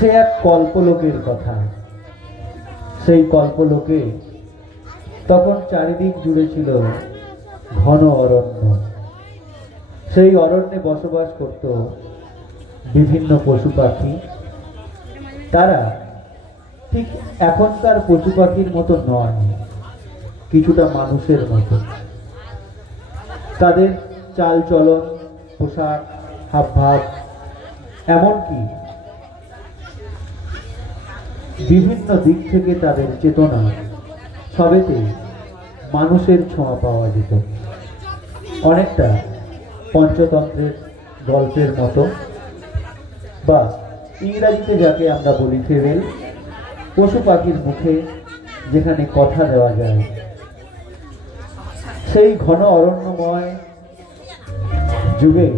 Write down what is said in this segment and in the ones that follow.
সে এক কল্পলোকের কথা। সেই কল্পলোকে তখন চারিদিক জুড়ে ছিল ঘন অরণ্য। সেই অরণ্যে বসবাস করত বিভিন্ন পশু পাখি। তারা ঠিক এখনকার পশু পাখির মতো নয়, কিছুটা মানুষের মতো। তাদের চাল চলন, পোশাক, হাবভাব, এমনকি বিভিন্ন দিক থেকে তাদের চেতনা সবেতে মানুষের ছোঁয়া পাওয়া যেত। অনেকটা পঞ্চতন্ত্রের গল্পের মতো, বা ইংরাজিতে যাকে আমরা বলি ফেবেল, পশু পাখির মুখে যেখানে কথা দেওয়া যায়। সেই ঘন অরণ্যময় যুগে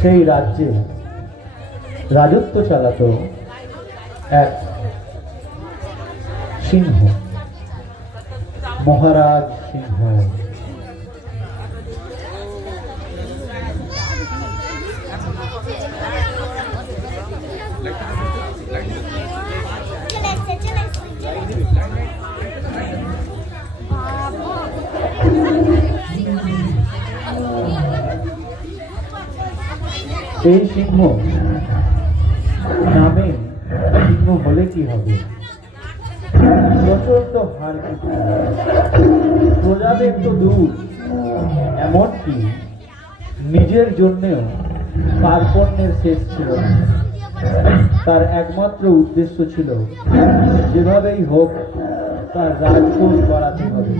সেই রাজ্যে রাজত্ব চালাত এক সিংহ, মহারাজ সিংহ। এই সিংহ নামে সিংহ হলে কি হবে? প্রচন্ড হার, প্রজাদের তো দূর, এমনকি নিজের জন্যেও কার্পণ্যের শেষ ছিল না। তার একমাত্র উদ্দেশ্য ছিল যেভাবেই হোক তার রাজকোষ বাড়াতে হবে।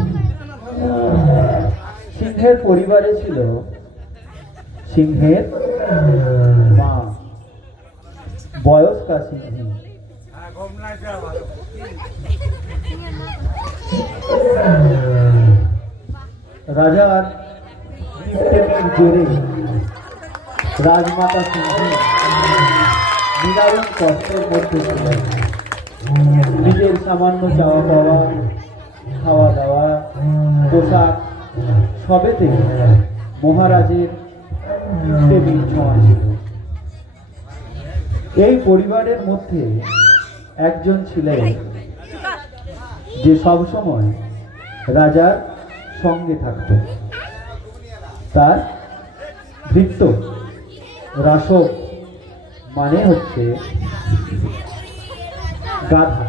সিংহের পরিবারে ছিল সিংহের মা, বয়স্কা সিংহী। রাজার জোরে রাজমাতা সিংহী নিদারুণ কষ্টের মধ্যে ছিলেন। নিজের সামান্য চাওয়া পাওয়া, খাওয়া দাওয়া, পোশাক সবেতে মহারাজের টেবিল ছোঁয়া ছিল। এই পরিবারের মধ্যে একজন ছিলেন যে সবসময় রাজার সঙ্গে থাকত। তার ভৃত্য রাসব, মানে হচ্ছে গাধা।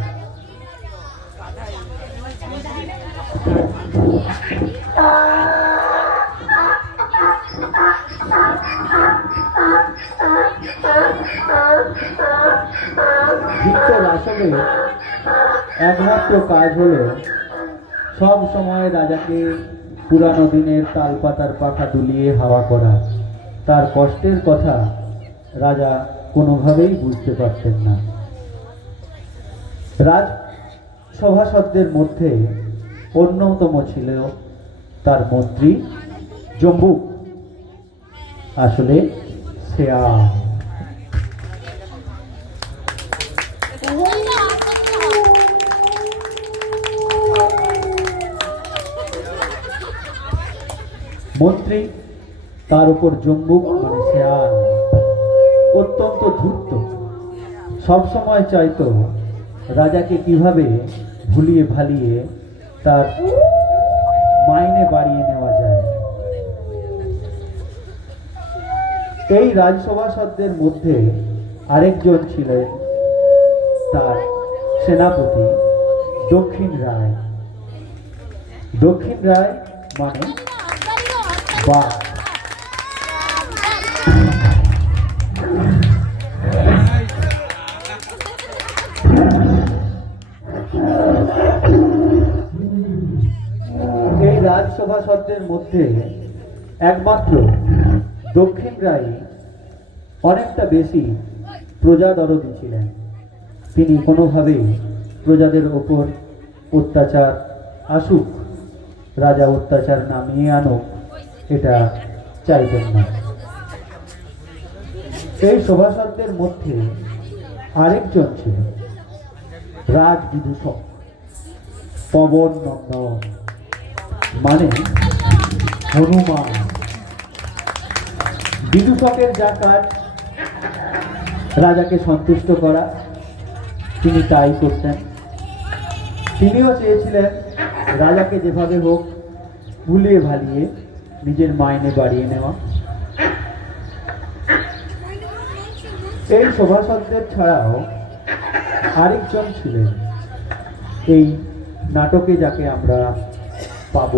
ভৃত্য রাসবের একমাত্র কাজ হলো সব সময় রাজাকে পুরানো দিনের তালপাতার পাখা দুলিয়ে হাওয়া করা। তার কষ্টের কথা রাজা কোনোভাবেই বুঝতে পারতেন না। রাজ সভাসদদের মধ্যে অন্যতম ছিল তার মন্ত্রী জম্বুক, আসলে শেয়াল। মন্ত্রী, তার উপর জম্বুক মানে শেয়াল, অত্যন্ত ধূর্ত। সবসময় চাইতো রাজাকে কিভাবে ভুলিয়ে ভালিয়ে তার মাইনে বাড়িয়ে নেওয়া যায়। এই রাজসভাসদদের মধ্যে আরেকজন ছিলেন তার সেনাপতি দক্ষিণ রায়। দক্ষিণ রায় মানে বাঘ। এই রাজসভাসদদের মধ্যে একমাত্র দক্ষিণ রায় অনেকটা বেশি প্রজাদরদী ছিলেন। তিনি কোনোভাবেই প্রজাদের ওপর অত্যাচার আসুক, রাজা অত্যাচার নামিয়ে আনুক, এটা চাইতেন না। এই সভাসদদের মধ্যে আরেকজন ছিল রাজবিদূষক, পবন নন্দন, মানে হনুমান। বিদূষকের যা কাজ রাজাকে সন্তুষ্ট করা, তিনি তাই করতেন। তিনিও চেয়েছিলেন রাজাকে যেভাবে হোক ভুলিয়ে ভালিয়ে নিজের মাইনে বাড়িয়ে নেওয়া। এই সভাসদদের ছাড়াও আরেকজন ছিলেন এই নাটকে, যাকে আমরা পাব।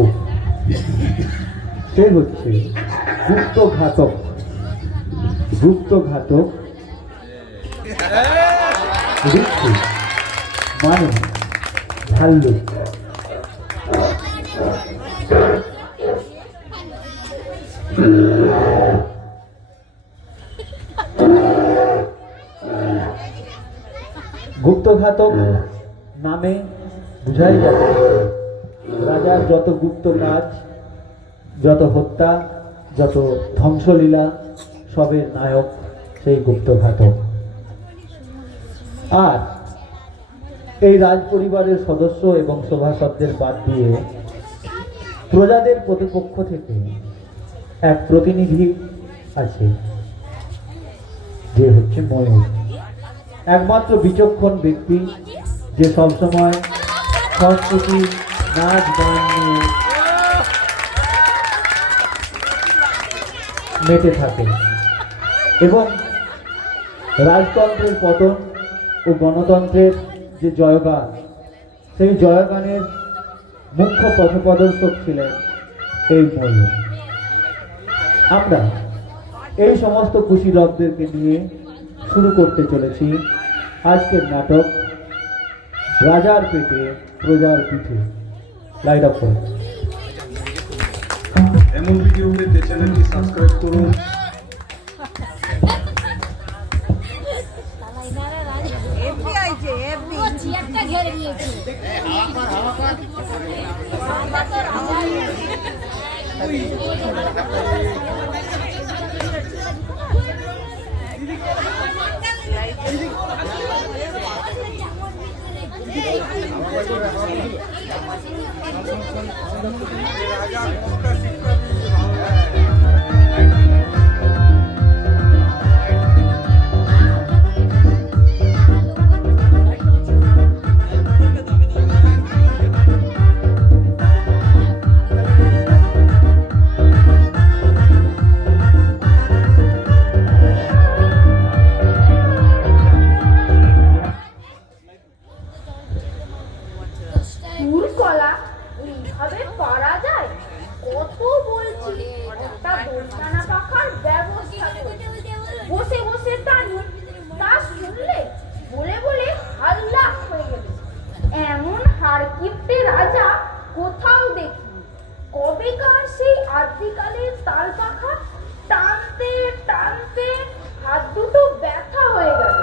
সে হচ্ছে গুপ্তঘাতক। গুপ্তঘাতক ঋষি মানে ভাল্লুক। গুপ্তঘাতক নামে বুঝাই যাচ্ছে রাজার যত গুপ্ত কাজ, যত হত্যা, যত ধ্বংসলীলা, সবের নায়ক সেই গুপ্তঘাতক। আর এই রাজ পরিবারের সদস্য এবং সভাসদদের বাদ দিয়ে প্রজাদের প্রতিপক্ষ থেকে এক প্রতিনিধি আছে, যে হচ্ছে ময়ূর। একমাত্র বিচক্ষণ ব্যক্তি, যে সবসময় সংস্কৃতি, নাচ গান নিয়ে মেতে থাকে এবং রাজতন্ত্রের পতন ও গণতন্ত্রের যে জয়গান, সেই জয়গানের মুখ্য পথপ্রদর্শক ছিলেন এই ময়ূর। আমরা এই সমস্ত কুশীলবদেরকে নিয়ে শুরু করতে চলেছি আজকের নাটক রাজার পেটে প্রজার পিঠে। লাইট অফ করুন। এমন ভিডিও পেতে চ্যানেলটি সাবস্ক্রাইব করুন। আদিকালের তাল পাখা টানতে টানতে হাত দুটো ব্যথা হয়ে গেল।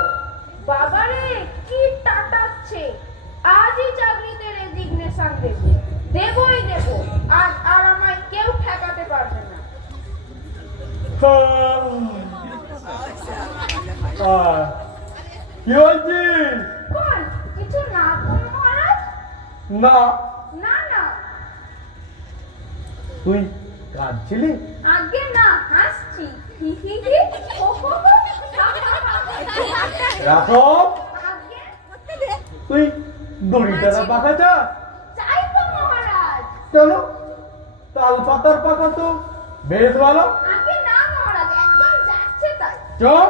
বাবারে কি টাটাচ্ছে! আজই চাকরিতে রেজিগনেশন দেব, দেবই দেব। আর আর আমায় কেউ ঠেকাতে পারবে না। কি বলছিস? কোন কিছু না তো মহারাজ। না না না, তুই কাঁদছিলি? আগে না, হাসছি। হি হি হি, হো হো হো, হা হা হা। রাখো, আগে তুই দড়িটা না পাখা যা। চাই তো মহারাজ। চলো, তাল পাতার পাখা তো বেশ ভালো। আগে না মহারাজ, একদম যাচ্ছে তাই। চল,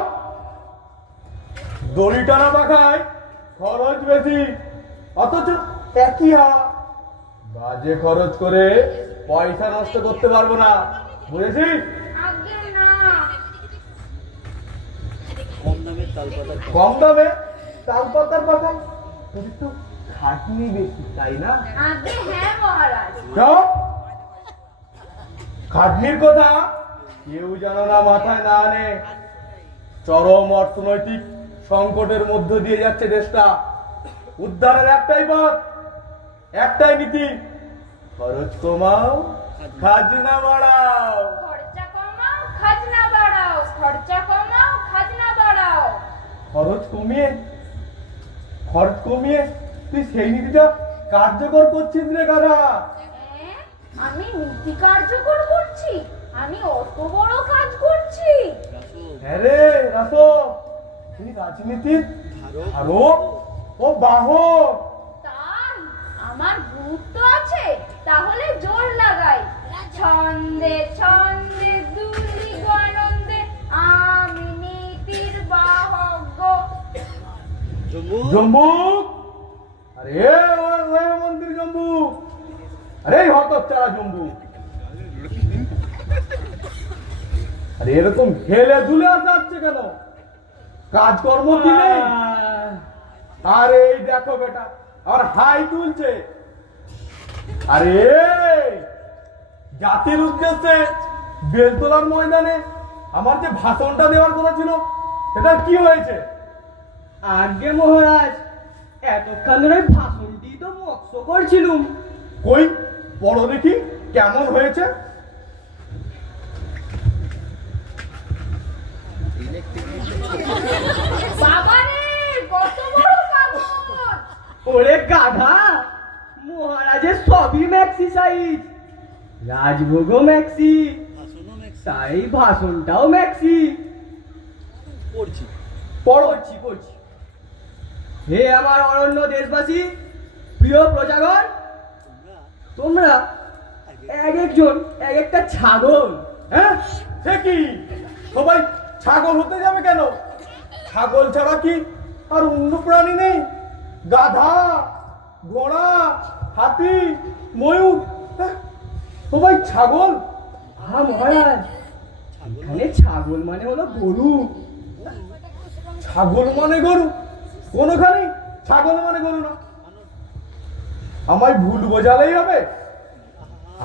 দড়ি টানা পাখায় খরচ বেশি, অথচ একই হাওয়া। বাজে খরচ করে পয়সা নষ্ট করতে পারবো না, বুঝেছিস? আগে না। কম দামে তাল পাতার পাখায় তোর একটু খাটনি বেশি, তাই না? আগে হ্যাঁ মহারাজ। চল, খাটনির কথা কেউ জানো না, মাথায় না আনে। চরম অর্থনৈতিক সংকটের মধ্য দিয়ে যাচ্ছে দেশটা। উদ্ধারের একটাই পথ, একটাই নীতি, খরচ কমাও, খাজনা বাড়াও। খরচা কমাও, খাজনা বাড়াও। খরচা কমাও, খাজনা বাড়াও। খরচ কমিয়ে তুই সেই নীতিটা কার্যকর করছিস রে গাধা। আমি নীতি কার্যকর করছি? আমি অত বড় কাজ করছি? হ্যাঁ রে রাসো, তুমি রাজনীতির ধারক ও বাহক। তাই আমার গুরুত্ব আছে, তাহলে জোর লাগাই। ছন্দে ছন্দে দুলি গণন্দে আমি নীতির বাহক গো। জম্বুক, আরে ওই মন্ত্রী জম্বুক, আরে হতচ্ছাড়া জম্বুক, আরে এরকম হেলে দুলে আসছে কেন? কাজকর্ম কি নেই? আরে এই দেখো বেটা, আর হাই তুলছে। আরে জাতির উদ্দেশ্যে বেলতলার ময়দানে আমার যে ভাষণটা দেওয়ার কথা ছিল, সেটা কি হয়েছে? আগে মহারাজ, এতক্ষণ ধরে ভাষণটি তো মৎস্য করছিলুম। কই পড়ো দেখি কেমন হয়েছে। বাবারে কত বড় কাগজ! ওরে গাধা, মহারাজের সবই ম্যাক্সি সাইজ, রাজভোগও ম্যাক্সি, তাই ভাষণটাও ম্যাক্সি। পড়ো। পড়ছি পড়ছি। হে আমার অরণ্য দেশবাসী, প্রিয় প্রজাগণ, তোমরা এক একজন এক একটা ছাগল। হ্যাঁ, সে কি সবাই ছাগল হতে যাবে কেন? ছাগল ছাড়া কি আর অন্য প্রাণী নেই? গাধা, ঘোড়া, হাতি, ময়ূর, হ্যাঁ, সবাই ছাগল। হ্যাঁ মহারাজ, এখানে ছাগল মানে হলো গরু। ছাগল মানে গরু? কোনখানে ছাগল মানে গরু না। আমায় ভুল বোঝালেই হবে।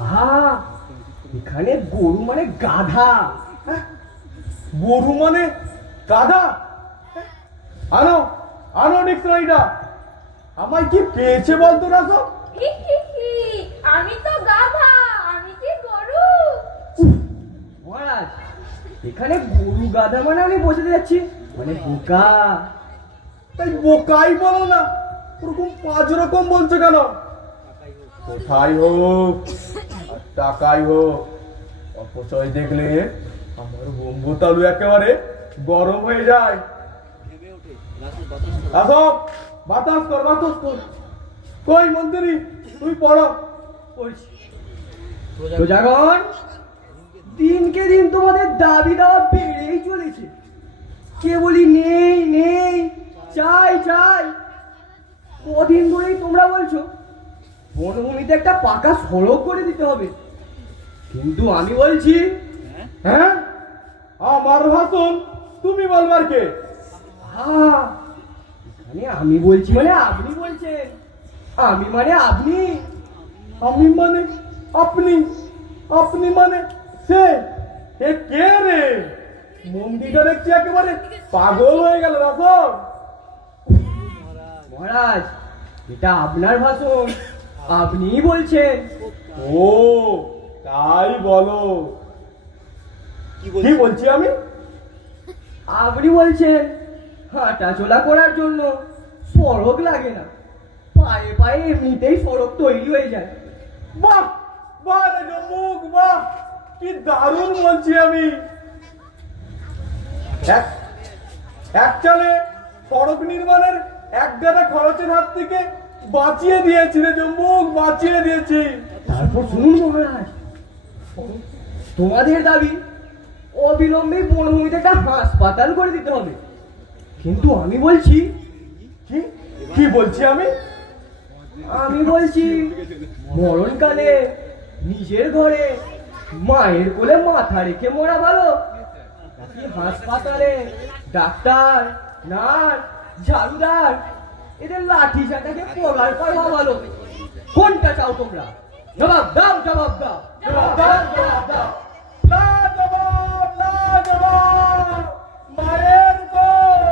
আহা, এখানে গরু মানে গাধা। হ্যাঁ, গরু মানে গাধা? হ্যাঁ, আনো আনো ডিকশনারিটা। আমায় কি পেয়েছে বলতো না তো? হি হি হি, আমি তো গাধা, আমি কি গরু? মহারাজ, এখানে গরু গাধা মানে আমি বোঝাতে যাচ্ছি মানে বোকা। তাই বোকাই বলো না, ওরকম 5 রকম বলছো কেন? কোথায় হোক আর টাকাই হোক, অপচয় দেখলে আমার বম্বু তালু একেবারে গরম হয়ে যায়। আসো, বাতাস কর বাতাস কর। কই মন্ত্রী, তুই পড়ো। পড়ছি। প্রজাগণ, দিনকে দিন তোমাদের দাবি দাওয়া বেড়েই চলেছে। কেবলই নেই নেই, চাই চাই। কদিন ধরেই তোমরা বলছো বনভূমিতে একটা পাকা সড়ক করে দিতে হবে, কিন্তু আমি বলছি হ্যাঁ, আমার ভাষণ তুমি বলবার কে? হ্যাঁ, এখানে আমি বলছি মানে আপনি বলছেন, আমি মানে আপনি। আমি মানে আপনি, আপনি মানে সে। এ কে রে? মন্দিরটা দেখছি একেবারে পাগল হয়ে গেল রাসন। মহারাজ, এটা আপনার ভাষণ, আপনিই বলছেন। ও তাই বলো। কি বলছি আমি? আপনি বলছেন হাঁটা চলা করার জন্য সড়ক লাগে না, পায়ে পায়ে এমনিতেই সড়ক তৈরি হয়ে যায়। বাহ বাহ রে জম্মুক, বাহ কি দারুণ বলছি আমি। এক চালে সড়ক নির্মাণের এক গাদা খরচের হাত থেকে বাঁচিয়ে দিয়েছি রে জম্মুক, বাঁচিয়ে দিয়েছি। তারপর শুনুন মহারাজ, তোমাদের দাবি অবিলম্বে বনভূমিতে একটা হাসপাতাল করে দিতে হবে, কিন্তু আমি বলছি কি কি বলছি আমি? আমি বলছি মরণকালে নিজের ঘরে মায়ের কোলে মাথা রেখে মরা ভালো নাকি হাসপাতালে ডাক্তার, নার্স, ঝাড়ুদার এদের লাঠি চাটাকে পগার পাওয়া ভালো? কোনটা চাও তোমরা? জবাব দাও, জবাব দাও, জবাব দাও, জবাব দাও। লাজবাব, লাজবাব, মায়ের কোল,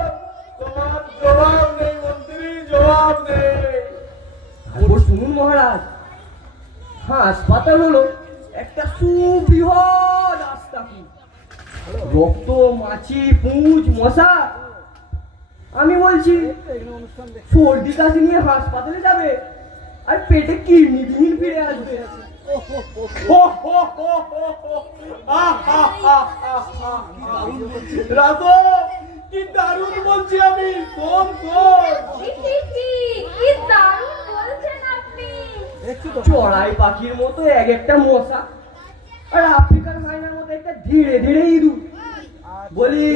তোমার জবাব নেই মন্ত্রী, জবাব নেই। তারপর শুনুন মহারাজ, হাসপাতাল হলো একটা সুবৃহৎ আস্তাকুল, রক্ত, মাছি, পুঁজ, মশা। আমি বলছি সর্দি কাশি নিয়ে হাসপাতালে যাবে আর পেটে কিডনি বিহীন ফিরে আসবে। রাতো কি দারুণ বলছি আমি, কোন কোন কি দারুণ বলছেন আপনি। চড়াই পাখির মতো এক একটা মশা, আর আফ্রিকান হাইনার মতো একটা ধীরে ধীরে ইঁদুর। বলি,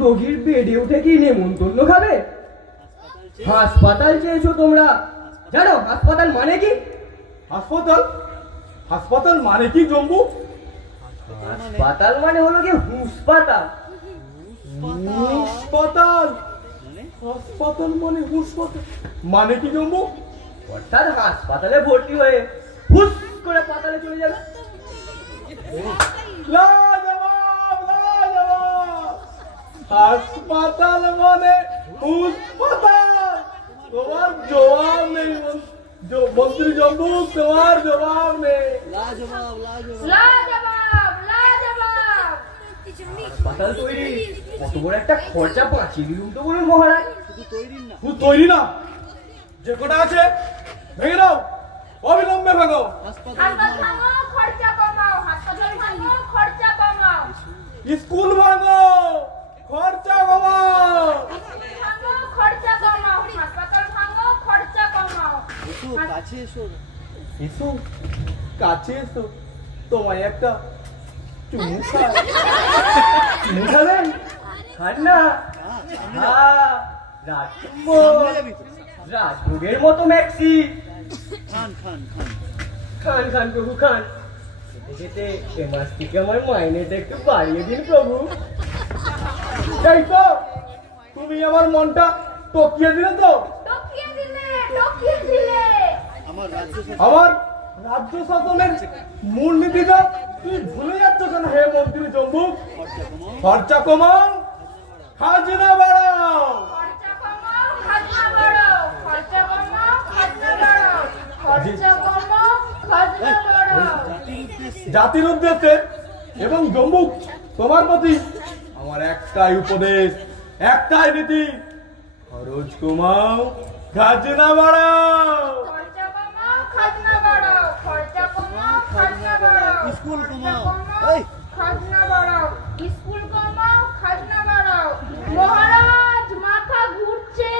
রোগীর বেডে উঠে কি নেমন্তন্ন খাবে? হাসপাতাল চেয়েছো তোমরা, জানো হাসপাতাল মানে কি? হাসপাতাল? হাসপাতাল মানে কি জম্বু? হাসপাতাল মানে হলো কি হুসপাতাল। হাসপাতাল? হাসপাতাল মানে হুসপাতাল মানে কি জম্বু? অর্থাৎ হাসপাতালে ভর্তি হয়ে হুস করে পাতালে চলে যাবে। লাজবাব, লাজবাব। হাসপাতাল মানে হুসপাতাল। তোমার জবাব নেই মন্ত্রী জম্বু, তোমার জবাব নেই। লাজবাব হাসপাতাল তৈরি কত বড় একটা খরচা বাঁচিয়ে দিলুম তো বলুন মহারাজ। শুধু তৈরি না, যে কটা আছে ভেঙে দাও, অবিলম্বে ভাঙো। হাসপাতাল ভাঙো, খরচা কমাও। হাসপাতাল ভাঙো, খরচা কমাও। স্কুল ভাঙো, খরচা কমাও। ভাঙো, খরচা কমাও। হাসপাতাল ভাঙো, খরচা কমাও। এসো, কাছে এসো, তোমায় একটা চুমু খাই। চুমু খাবেন? খান না। হ্যাঁ, রাজভোগের মতো ম্যাক্সি। খান প্রভু খান। খেতে খেতে এ মাস থেকে আমার মাইনেটা একটু বাড়িয়ে দিন প্রভু। এই তো, তুমি আমার মনটা টকিয়ে দিলে তো। টকিয়ে দিলে, টকিয়ে দিলে। আমার রাজ্য শাসনের মূলনীতিটা তুই ভুলে যাচ্ছ কেন হে মন্ত্রী জম্বু? খরচা কমাও, খাজনা বাড়াও। খরচা কমাও, খাজনা বাড়াও। খরচা কমাও, খাজনা বাড়াও। খরচা কমাও, খাজনা বাড়াও। জাতির উদ্দেশ্যে এবং জম্বু তোমার প্রতি আমার একটাই উপদেশ, একটাই নীতি, খরচ কমাও, খাজনা বাড়াও। খরচা কমাও, খাজনা বাড়াও। খরচা কমাও, খাজনা বাড়াও। স্কুল কমাও, খাজনা বাড়াও। স্কুল কমাও, খাজনা বাড়াও। মহারাজ, মাথা ঘুরছে,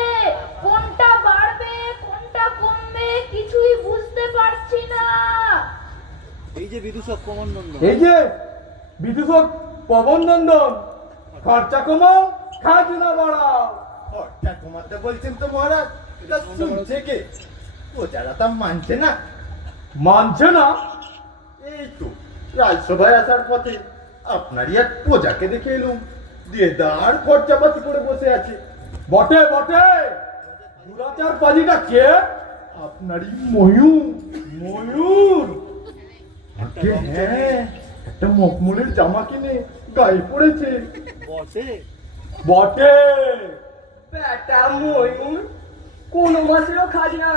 কোনটা বাড়বে কোনটা কমবে কিছুই বুঝতে পারছি না। এই যে বিদূষক পবন নন্দন, খরচা কমাও, খাজনা বাড়াও। খরচা কমাতে বলছেন তো মহারাজ, এটা শুনছে কে? প্রজারা তা মানছে না। মানছে না? এই তো রাজসভায় আসার পথে আপনারই এক প্রজাকে দেখে এলুম, দিয়ে দাঁড় খরচাপাতি করে বসে আছে। বটে বটে, দুরাচার পাজিটা কে? আপনারই ময়ূর। ময়ূর? আগে হ্যাঁ, একটা মখমলের জামা কিনে গায়ে পড়েছে। বটে। বেটা ময়ূর কোন মাসেরও খাজনা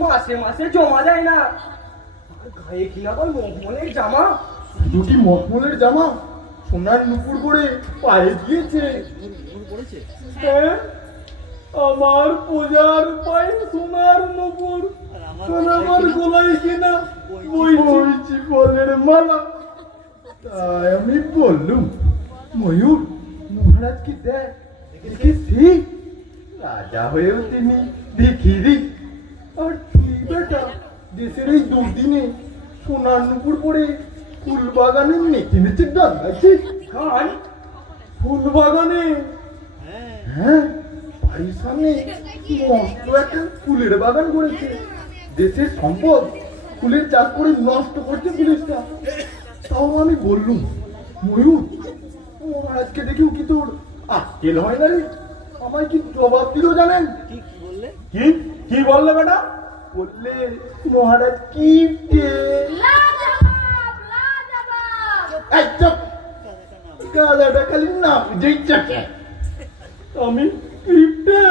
মাসে মাসে জমা দেয় না, আর গায়ে কিনা বল মখমলের জামা। দুটি মখমলের জামা সোনার নুপুর করে পায়ে দিয়েছে। হ্যাঁ, আমার পূজার পায়ে সোনার নূপুর, আর আমার গলায় কিনা বইছি বলের মালা। তাই আমি বললুম, ময়ূর মহারাজ কি দেখেছি, রাজা হয়েও তিনি দেখিরি। আর তুই বেটা দেশের এই দুদিনে সোনার নুপুর পরে ফুল বাগানে নেচে নেচে ডাঙাইছিস। খান ফুল বাগানে? হ্যাঁ, বাড়ির সামনে মস্ত একটা ফুলের বাগান করেছে। দেশের সম্পদ ফুলের চাষ করে নষ্ট করছে পুলিশটা। তাও আমি বললুম, ময়ূর মহারাজকে দেখেও কি তোর আক্কেল হয় না রে? আমায় কি জবাব দিল জানেন? কি কি বললে বেটা? বললে মহারাজ কি লাজবাব, লাজবাব। একদম গালাটা খালি না বুঝেই চাকে। আমি কিপটে?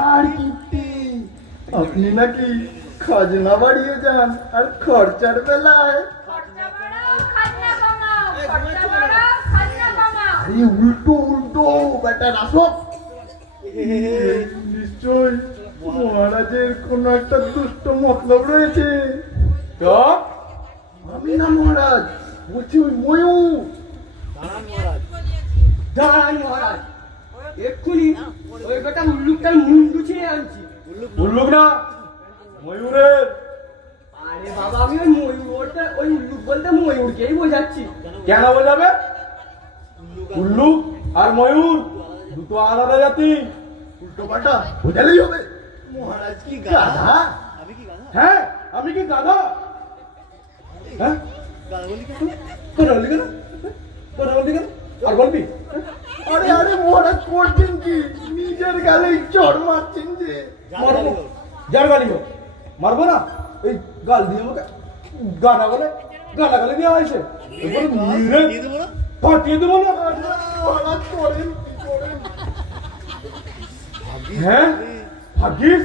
আর কিপ্টে, আপনি নাকি খাজনা বাড়িয়ে যান, আর খরচার বেলায় খরচা বাড়াও, খাজনা কমাও। খরচা বাড়াও, খাজনা কমাও। আরে উল্টো উল্টো বেটা রাসক। নিশ্চয় মহারাজের কোন একটা দুষ্ট মতলব রয়েছে। তো আমি না মহারাজ, বলছি ওই ময়ূর। দাঁড়ান মহারাজ, এক্ষুনি ওই কটা উল্লুকটার মুন্ডু ছিঁড়ে আনছি। উল্লুক না, ময়ূরের। আরে বাবা, আমি ওই ময়ূর বলতে, ওই উল্লুক বলতে ময়ূরকেই বোঝাচ্ছি। কেন বোঝাবে? উল্লুক আর ময়ূর দুটো আলাদা জাতি। উল্টো পাল্টা বোঝালেই হবে। মহারাজ কি গাধা? হ্যাঁ, আমি কি গাধা? হ্যাঁ, কথা বললি কেন? কথা বললি কেন? আর বলবি? আরে আরে মহারাজ করছেন কি? নিজের গালেই চড় মারছেন যে। মারবো, যার গালি হোক মারবো না। এই গাল দিয়ে আমাকে গানা বলে গালাগালি দেওয়া হয়েছে, এরপরে মেরে ফাটিয়ে দেবো না। মহারাজ করেন কি করেন? হ্যাঁ, ভাগ্যিস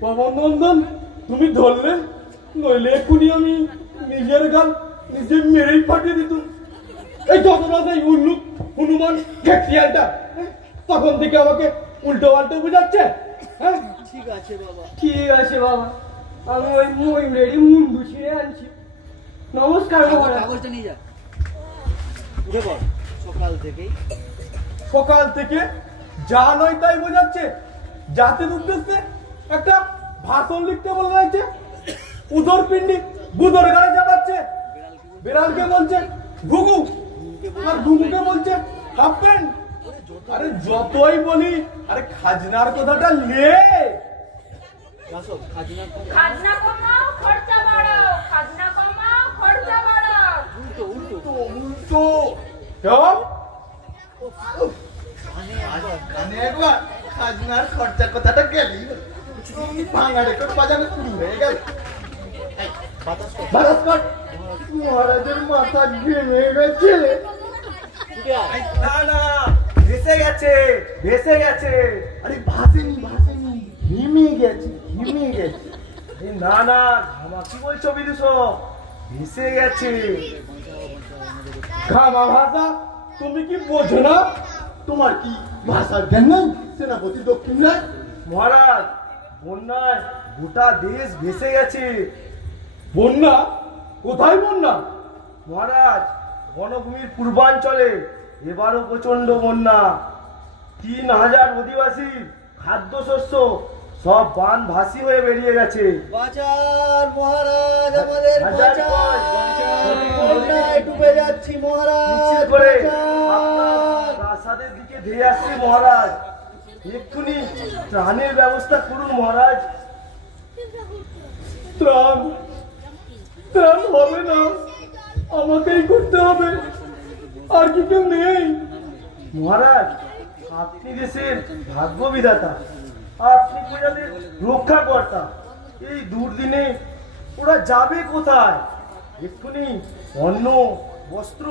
পবন নন্দন তুমি ধরলে, নইলে এক্ষুনি আমি নিজের গাল নিজে মেরেই ফাটিয়ে দিত। এই যতটা সেই উল্লুক হনুমান ঘেটিয়ালটা তখন থেকে আমাকে উল্টো পাল্টো বুঝাচ্ছে। হ্যাঁ, ঠিক আছে বাবা, আমি ওই ময়ূরেরই মুন্ডু ছিঁড়ে আনছি। নমস্কার মহারাজ। কাগজটা নিয়ে যা, উঠে পড়। সকাল থেকেই সকাল থেকে যা নয় তাই বোঝাচ্ছে। জাতির উদ্দেশ্যে একটা ভাষণ লিখতে বলা হয়েছে, উদর পিণ্ডি বুদর গাড়ি চাপাচ্ছে। বিড়ালকে বলছে ঘুঘু, আর ঘুঘুকে বলছে হাফ প্যান্ট। আরে যতই বলি, আরে খাজনার কথাটা লে। আসো, খাজনা খাজনা কমাও, খরচা বাড়াও, খাজনা কমাও, খরচা বাড়াও। উল্টো উল্টো উল্টো কেমন? কানে একবার খাজনার খরচার কথাটা গেলি, ভাঙা রেকর্ড বাজানো শুরু হয়ে গেল। বাতাস কর। মহারাজের মাথা ঘেমে গেছে। না না, ভেসে গেছে, ভেসে গেছে। আরে ভাসেনি ভাসেনি, ঘেমে গেছে ঘেমে গেছে। এই না না, ঘামা কি বলছো বিদুষক? ভেসে গেছে। ঘামা ভাষা তুমি কি বোঝো না? তোমার কি ভাষার জ্ঞান নাই? সেনাপতি দক্ষিণ রায়। মহারাজ, বন্যায় গোটা দেশ ভেসে গেছে। বন্যা? কোথায় বন্যা? মহারাজ, বনভূমির পূর্বাঞ্চলে এবারও প্রচন্ড বন্যা। 3000 অধিবাসী খাদ্যশস্য সব বান ভাসি হয়ে বেরিয়ে গেছে। বাঁচান মহারাজ, আমাদের হাজার বাঁচান। কয়। বন্যায় ডুবে যাচ্ছি মহারাজ, নিশ্চিত করে আপনার বাঁচান। প্রাসাদের দিকে ধেয়ে আসছি মহারাজ। এক্ষুনি ত্রাণের ব্যবস্থা করুন মহারাজ। ত্রাণ ত্রাণ হবে না, আমাকেই করতে হবে, আর কি কেউ নেই। মহারাজ, আপনি দেশের ভাগ্য বিধাতা, আপনি প্রজাদের রক্ষাকর্তা। এই দুর্দিনে ওরা যাবে কোথায়? এক্ষুনি অন্ন, বস্ত্র,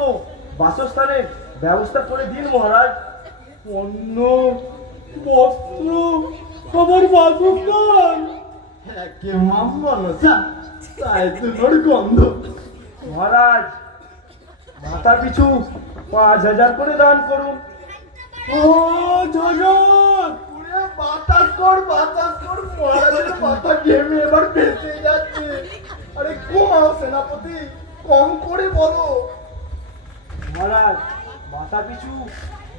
বাসস্থানের ব্যবস্থা করে দিন মহারাজ। অন্ন, বস্ত্র, আমার বাসস্থান। একে মামনসা, তাই তো নোর গন্ধ। মহারাজ, মাথা পিছু 5000 করে দান করুন। 5000! ওরে বাতাস কর বাতাস কর, মহারাজের মাথা ঘেমে এবার ভেসে যাচ্ছে। আরে কমাও সেনাপতি, কম করে বলো। মহারাজ, মাথা পিছু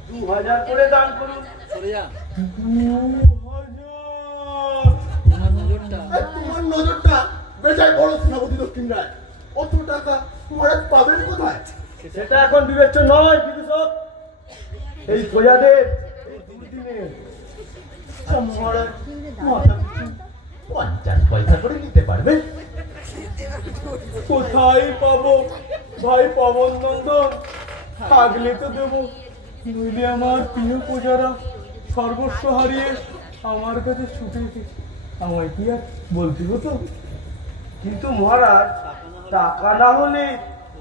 2000 করে দান করুন। সরে যা, 2000! তোমার নজরটা তোমার নজরটা বেজায় বড় সেনাপতি দক্ষিণ রায়। অত টাকা মহারাজ পাবেন কোথায়? সেটা এখন বিবেচ্য নয় বিদূষক। এই প্রজাদের এই দুর্দিনে মহারাজ মাথা পিছু 50 পয়সা করে নিতে পারবে? কোথায় পাবো ভাই পবন নন্দন? থাকলে তো দেবো, নইলে আমার প্রিয় প্রজারা সর্বস্ব হারিয়ে আমার কাছে ছুটে এসেছে, আমায় কি আর বলতে হতো? কিন্তু মহারাজ, টাকা না হলে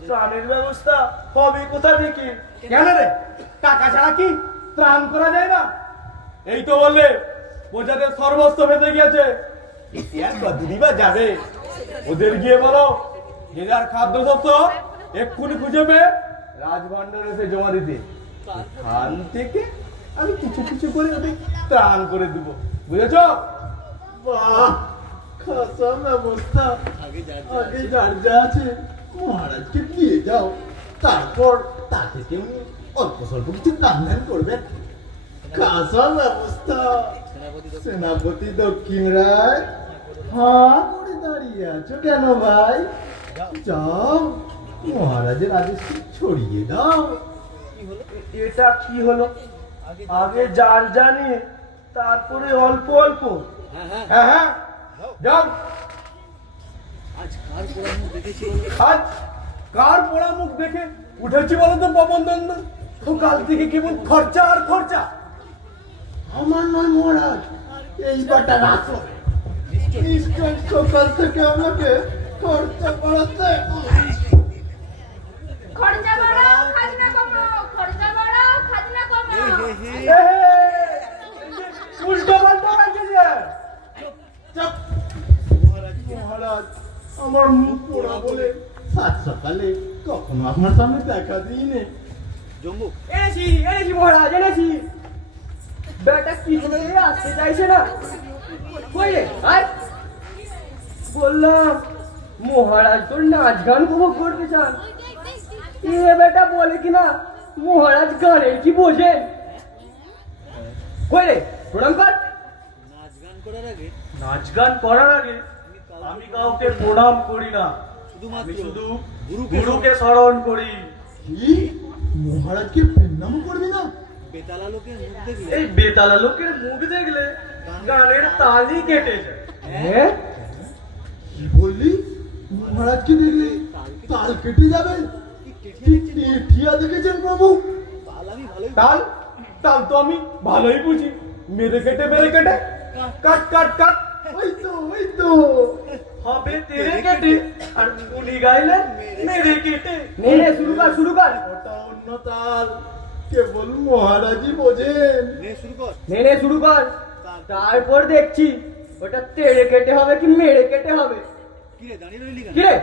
ত্রাণের ব্যবস্থা হবে কোথা থেকে? কেন রে, টাকা ছাড়া কি ত্রাণ করা যায় না? এই তো বললে প্রজাদের সর্বস্ব ভেসে গিয়েছে, এতে আর কতদিনই বা যাবে? ওদের গিয়ে বলো যে যার খাদ্যশস্য এক্ষুনি খুঁজে পেয়ে রাজভান্ডারে এসে জমা দিতে। খান থেকে আমি কিছু কিছু করে ওদের ত্রাণ করে দিব, বুঝেছ? বাহ, খাসা ব্যবস্থা। আগে যার যা আগে আছে। যার যা আছে মহারাজকে দিয়ে যাও, তারপর তা থেকে উনি অল্প স্বল্প কিছু দান ধ্যান করবেন। খাসা ব্যবস্থা। সেনাপতি তো সেনাপতি দক্ষিণ রায়, হ্যাঁ করে দাঁড়িয়ে আছো কেন ভাই? যাও মহারাজের আদেশ ছড়িয়ে দাও। কি হলো? এটা কি হলো? আগে যার জানে, তারপরে অল্প অল্প। হ্যাঁ হ্যাঁ, হ্যাঁ হ্যাঁ, যাও। আজ কার পোড়ানো দেখেছি বলো? আজ কার পোড়া মুখ দেখে উঠেছি বলো তো পবন নন্দন? তো কাল থেকে কেবল খরচা আর খরচা। আমার নয় মহারাজ, এই বাটা রাখো। নিশ্চয় সকাল থেকে আমাকে খরচা করাতে। খরচা বাড়াও খাজনা কমাও, খরচা বাড়াও খাজনা কমাও। হে উল্টো পাল্টা হয়েছে যে। চাপ। মহারাজ মহারাজ আমার মুখ পোড়া বলে সাত সকালে কখনো আপনার সামনে দেখা দিইনি। জম্বু এনেছি এনেছি মহারাজ, এনেছি। বেটা কিছুতেই আসতে চাইছে না। কই রে আয়। বললাম মহারাজ তোর নাচ গান উপভোগ করতে চান। এ বেটা বলে কিনা মহারাজ গানের কি বোঝে। কই রে প্রণাম কর। নাচ গান করার আগে নাচ গান করার আগে আমি কাউকে প্রণাম করি না, শুধুমাত্র আমি শুধু গুরুকে গুরুকে স্মরণ করি। কি মহারাজকে প্রণাম করবি না? বেতালা লোকের মুখ দেখলে এই বেতালা লোকের মুখ দেখলে গানের তালই কেটে যায়। হ্যাঁ কি বললি? মহারাজকে দেখলে তাল কেটে যাবে? কি টিয়া দেখেছেন প্রভু? তাল আমি ভালোই তাল তাল তো আমি ভালোই বুঝি। মেরে কেটে কাট কাট কাট। ওই তো ওই তো। হবে তেরে কেটে আর উনি গাইলেন মেরে কেটে। নে নে শুরু কর শুরু কর। ওটা অন্য তাল, কেবল মহারাজই বোঝেন। নে শুরু কর। নে নে শুরু কর। তারপর দেখছি ওটা তেড়ে কেটে হবে কি মেরে কেটে হবে। কি রে দাঁড়িয়ে রইলি কেন? কি রে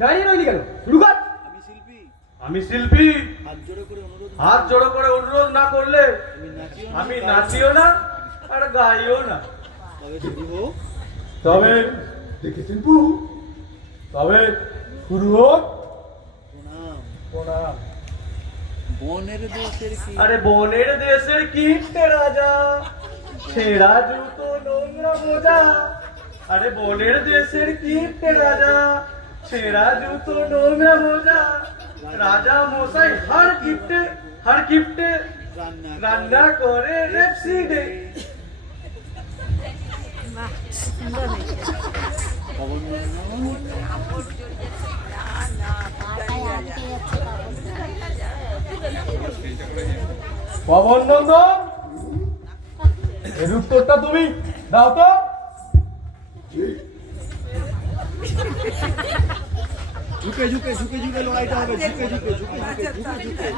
দাঁড়িয়ে রইলি কেন? শুরু কর। আমি শিল্পী, আমি শিল্পী, হাত জোড়ো করে অনুরোধ হাত জোড়ো করে অনুরোধ না করলে তুমি নাচিও না, আমি নাচিও না আর গাইও না। তবে শুরু হোক। তবে দেখেছেন প্রভু? তবে শুরু হোক। প্রণাম। প্রণাম। বনের দেশের কি আরে বনের দেশের কিপ্টে রাজা, ছেঁড়া জুতো নোংরা মোজা। আরে বনের দেশের কিপ্টে রাজা, ছেঁড়া জুতো নোংরা মোজা। রাজা মশাই হার কিপ্টে রান্না করে রেপসিডে। পবন পবন নন্দন, এর উত্তরটা তুমি দাও তো। ঝুঁকে ঝুঁকে ঝুঁকে ঝুঁকে লড়াইটা হবে। ঝুঁকে ঝুঁকে ঝুঁকে ঝুঁকে ঝুঁকে ঝুঁকে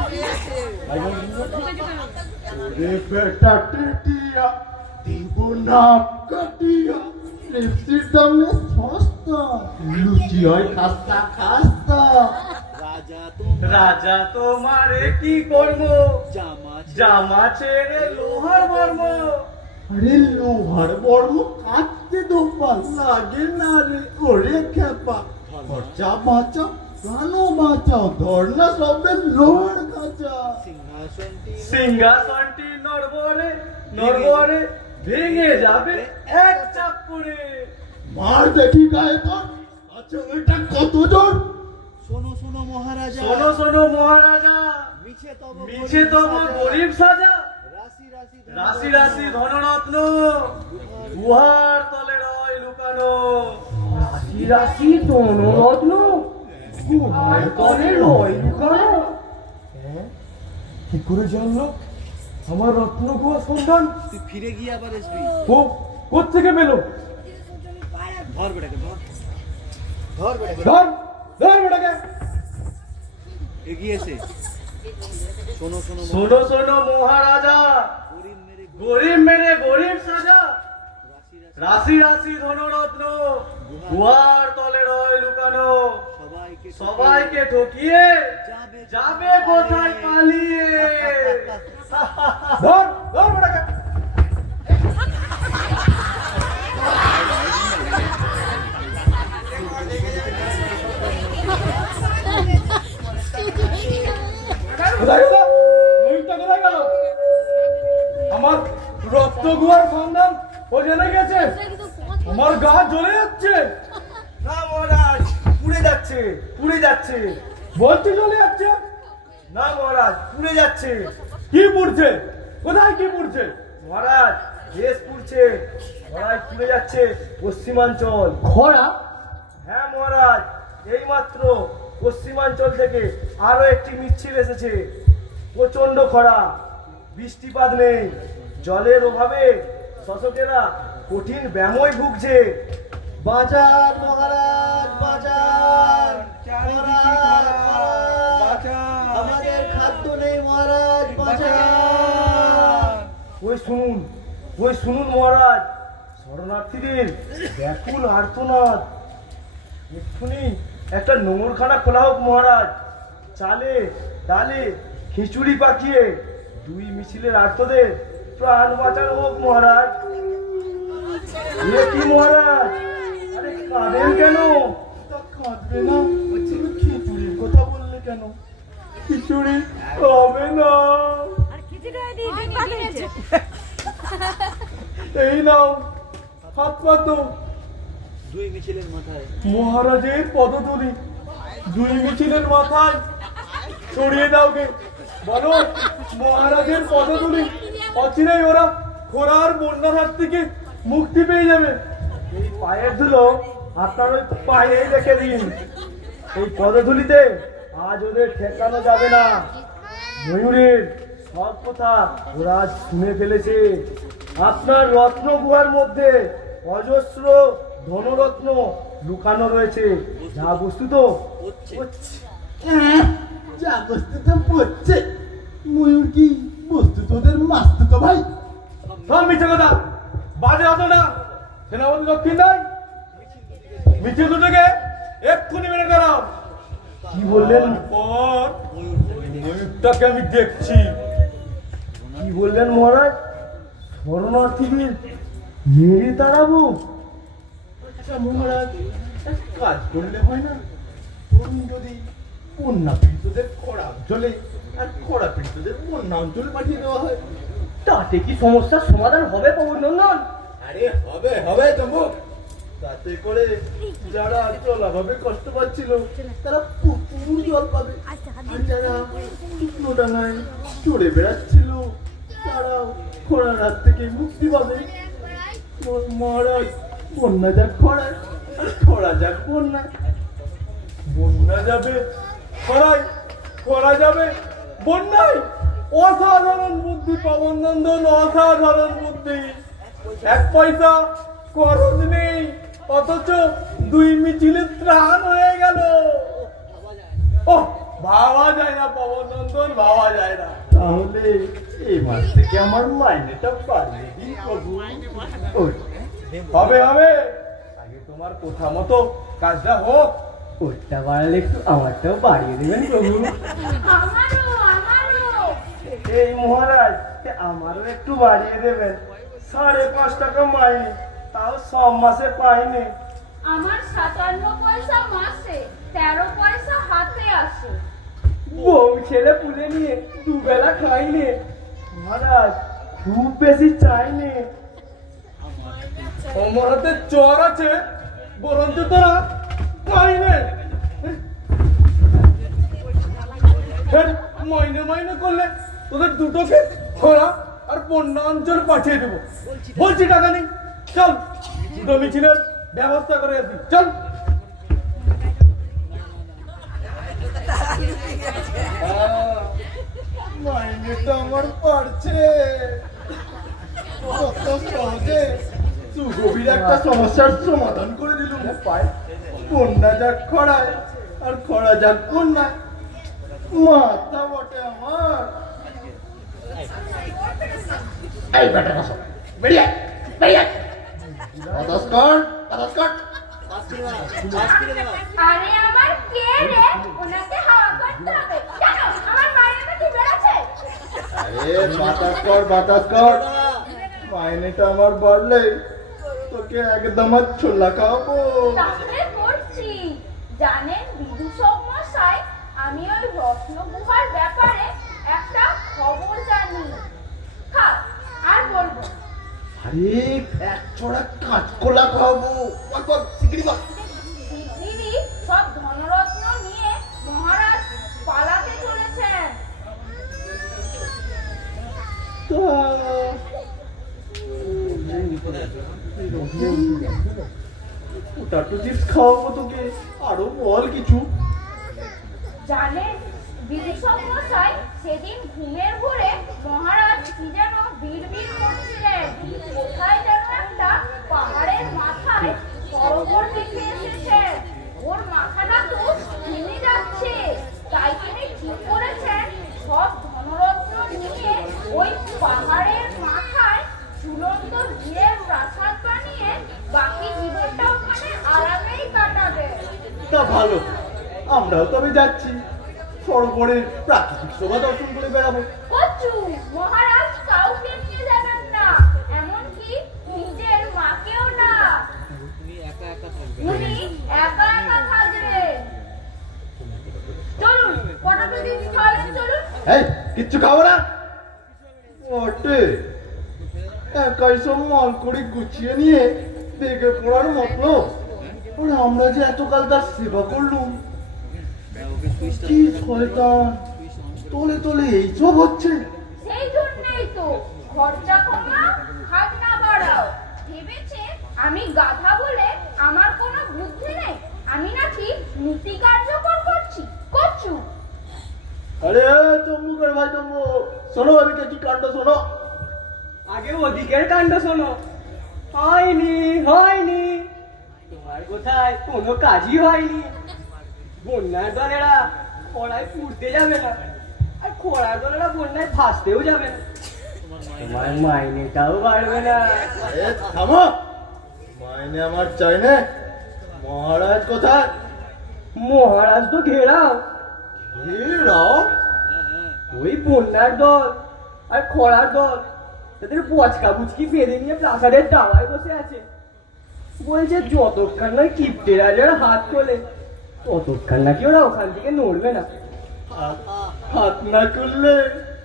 রে বেটা টিটিয়া, দিব না কাটিয়া। লিপসির দামে সস্তা, লুচি হয় খাস্তা খাস্তা। রাজা তো তোমারে কি কর্ম, জামা জামা ছেড়ে লোহার মর্ম। আরে লোহার বর্ম কাটতে দোপাল লাগে না রে ওরে খেপা। খরচা বাঁচাও প্রাণও বাঁচাও, ধর্না সবে লোহার কাঁচা। সিংহাসনটি সিংহাসনটি নড়বড়ে ভেঙে যাবে এক চাপ্পুরে। মার দেখি গায়ে তোর, আচ্ছা এটা কত জোর? শোনো শোনো মহারাজা, শোনো শোনো মহারাজা, মিছে তব গরিব সাজা। রাশি রাশি ধনরত্ন গুহার তলে রয় লুকানো। রাশি রাশি ধনরত্ন গুহার তলে রয় লুকানো। কি করে জানলো আমার রত্ন গুহার সন্ধান? তুই ফিরে গিয়ে আবার আসবি। ও কোত্থেকে পেলো? ধর বেটাকে ধর, ধর বেটাকে ধর ধর বেটাকে। এগিয়ে এসে শোনো শোনো শোনো শোনো মহারাজা, গরিব মেরে গরিব মেরে গরিব সাজা। রাশি রাশি রাশি রাশি ধনরত্ন গুহার তলে রয় লুকানো। সবাইকে ঠকিয়ে যাবে কোথায় পালিয়ে। ধর ধর বেটাকে। আমার রক্ত গুহার সন্ধান ও জেনে গেছে। আমার গা জ্বলে যাচ্ছে। না মহারাজ, পুড়ে যাচ্ছে, পুড়ে যাচ্ছে। বলছি জ্বলে যাচ্ছে। না মহারাজ, পুড়ে যাচ্ছে। কি পুড়ছে? কোথায় কি পুড়ছে? মহারাজ, দেশ পুড়ছে, মহারাজ পুড়ে যাচ্ছে পশ্চিমাঞ্চল। খরা? হ্যাঁ মহারাজ, এইমাত্র পশ্চিমাঞ্চল থেকে আরো একটি মিছিল এসেছে। প্রচন্ড খরা, বৃষ্টিপাত নেই, জলের অভাবে শশকেরা কঠিন ব্যামোয় ভুগছে। বাঁচান মহারাজ, বাঁচান মহারাজ, আমাদের খাদ্য নেই মহারাজ, বাঁচান। ওই শুনুন, ওই শুনুন মহারাজ, শরণার্থীদের ব্যাকুল আর্তনাদ। এক্ষুনি একটা নোংরখানা খোলা হোক মহারাজ। চালে ডালে খিচুড়ি পাকিয়ে দুই মিছিলের আর্তদের প্রাণ বাঁচানো হোক মহারাজ। এ কি মহারাজ, আরে কাঁদেন কেন? তা কাঁদবে না? তুমি খিচুড়ির কথা বললে কেন? খিচুড়ি হবে না। এই নাও হাত পাতো। দুই মিছিলের মাথায় মহারাজের পদধূলি দুই মিছিলের মাথায় ছড়িয়ে দাও গে। বলো মহারাজের পদধূলি অচিরেই ওরা খোরার বন্যার হাত থেকে মুক্তি পেয়ে যাবে। এই পায়ের ধুলো আপনার ওই পায়েই রেখে দিন। এই পদধূলিতে আজ ওদের ঠেকানো যাবে না। ময়ূরের সব কথা ওরা আজ শুনে ফেলেছে। আপনার রত্ন গুহার মধ্যে অজস্র ধনরত্ন লুকানো রয়েছে। যা বস্তু তো যা বস্তুতে পড়ছে, ময়ূর কি বস্তু তোদের মাস্ত তো ভাই? সব মিছে কথা, বাজে হতো না। সেনাপতি দক্ষিণ নাই মিছিল দুটোকে এক্ষুনি মেরে দাঁড়াও। কি বললেন? পর ময়ূরটাকে আমি দেখছি। কি বললেন মহারাজ? শরণার্থীদের মেরে তাড়াবো? আচ্ছা মহারাজ, এক কাজ করলে হয় না? তুমি যদি বন্যা পীড়িতদের খরা অঞ্চলে আর খরা পীড়িতদের বন্যা অঞ্চলে পাঠিয়ে দেওয়া হয়। তাতে কি সমস্যার সমাধান হবে প্রভুনন্দন? আরে হবে হবে চম্পক, তাতে করে যারা জলাভাবে কষ্ট পাচ্ছিল তারা প্রচুর জল পাবে, আর যারা শুকনো ডাঙায় চড়ে বেড়াচ্ছিল তারা খরার হাত থেকে মুক্তি পাবে। মহারাজ, বন্যা যাক খরায় আর খরা যাক বন্যায়। বন্যা যাবে খরায়, খরা যাবে বন্যায়। অসাধারণ বুদ্ধি পবন নন্দন, অসাধারণ বুদ্ধি। এক পয়সা খরচ নেই, অথচ দুই মিছিলে ত্রাণ হয়ে গেল। ও ভাবা যায় না পবন নন্দন, ভাবা যায় না। তাহলে এই মাস থেকে আমার মাইনেটা বাড়িয়ে দিন প্রভু। হবে হবে, আগে তোমার কথা মতো কাজটা হোক। ওটা বাড়ালে একটু আমারটাও বাড়িয়ে দেবেন প্রভু। আমারও আমারও এই মহারাজ, আমারও একটু বাড়িয়ে দেবেন। 5.5 টাকা মাইনে, তাও সব মাসে পাইনি। আমার 57 পয়সা মাসে, 13 পয়সা হাতে আসে। বউ ছেলে পুলে নিয়ে দুবেলা খাইনি। মহারাজ, খুব বেশি চাইনি। আমার হাতে চর আছে, বরঞ্চ তোরা খাইনে। মাইনে মাইনে করলে তোদের দুটোকে খরা আর বন্যা অঞ্চল পাঠিয়ে দেবো। বলছি টাকা নেই, চল দুটো মিছিলের ব্যবস্থা করে আসি, চল। মাইনেটা আমার বাড়ছে, কত সহজে সুগভীর একটা সমস্যার সমাধান করে দিলুম। বন্যা যাক খরায় আর খরা যাক বন্যায়, মাথা বটে আমার। এই বেটা বসো, বেরিয়ে বেরিয়ে বাতাস কর, বাতাস কর। আরে আমার কে রে? ওনাকে হাওয়া করতে হবে। কেন? আমার মাইনেটা কি বেড়েছে? আরে বাতাস কর, বাতাস কর। মাইনেটা আমার বাড়লে তোকে একদম আর ছোলা খাওয়াবো। তাহলে করছি। জানেন বিদূষক মশাই, আমি ওই রত্ন গুহার ব্যাপারে একটা খবর জানি। থাক, আর আরে এক ছড়া কাঁচকলা খাওয়াবো। বল বল শিগগিরি বল। শিগগিরই সব ধনরত্ন নিয়ে মহারাজ পালাতে চলেছেন। ওটা তো চিপস খাওয়াবো তোকে, আরো বল কিছু। জানেন বিভীষণ মশাই সেদিন ঘুমের ঘোরে মহারাজ কি যেন বিড়বিড় করছিলেন। কোথায় যেন একটা পাহাড়ের মাথায় সরোবর দেখে এসেছেন। ওর মাথাটা তো ভেঙে যাচ্ছে, তাই তিনি ঠিক করেছেন সব ধনরত্ন নিয়ে ওই পাহাড়ের মাথায় ঝুলন্ত হীরের প্রাসাদ বানিয়ে বাকি জীবনটা ওখানে আরামেই কাটাবে। তা ভালো, আমরাও তবে যাচ্ছি, সরোবরের প্রাকৃতিক শোভা দর্শন করে বেড়াবো। কচু মহারাজ কাউকে নিয়ে যাবেন না, এমনকি নিজের মাকেও না। উনি একা একা থাকবেন। চলুন পটাটো দিয়ে খাওয়ালেন, চলুন। এই কিচ্ছু খাবো না। ওটে একাই সব মাল করে গুছিয়ে নিয়ে দেখে পড়ার মতলব। আর আমরা যে এতকাল তার সেবা করলুম, কি শয়তান, তোলে তোলে এইসব হচ্ছে। সেই জন্যই তো খরচা কমা খাজনা বাড়াও। ভেবেছে আমি গাধা বলে আমার কোনো বুদ্ধি নেই, আমি নাকি নীতি কার্যকর করছি। কচু আরে চম্বুকের ভাই চম্বু, শোনো এদিকে কি কাণ্ড শোনো। আগে ওদিকের কাণ্ড শোনো। হয়নি হয়নি, তোমার কোথায় কোনো কাজই হয়নি। বন্যার দলেরা খরায় পুড়তে যাবে না, আর খরার দলেরা বন্যায় ভাসতেও যাবে না। তোমার মাইনেটাও বাড়বে না। আরে থামো, মাইনে আমার চাই না। মহারাজ কোথায়? মহারাজ তো ঘেরাও, রাও ওই বন্যার দল আর খরার দল তাদের বচকা বুচকি বেঁধে নিয়ে প্রাসাদের দাওয়ায় বসে আছে। বলছে যতক্ষণ নয় কিপ্টে রাজার হাত খোলে ততক্ষণ নাকি ওরা ওখান থেকে নড়বে না। হাত না করলে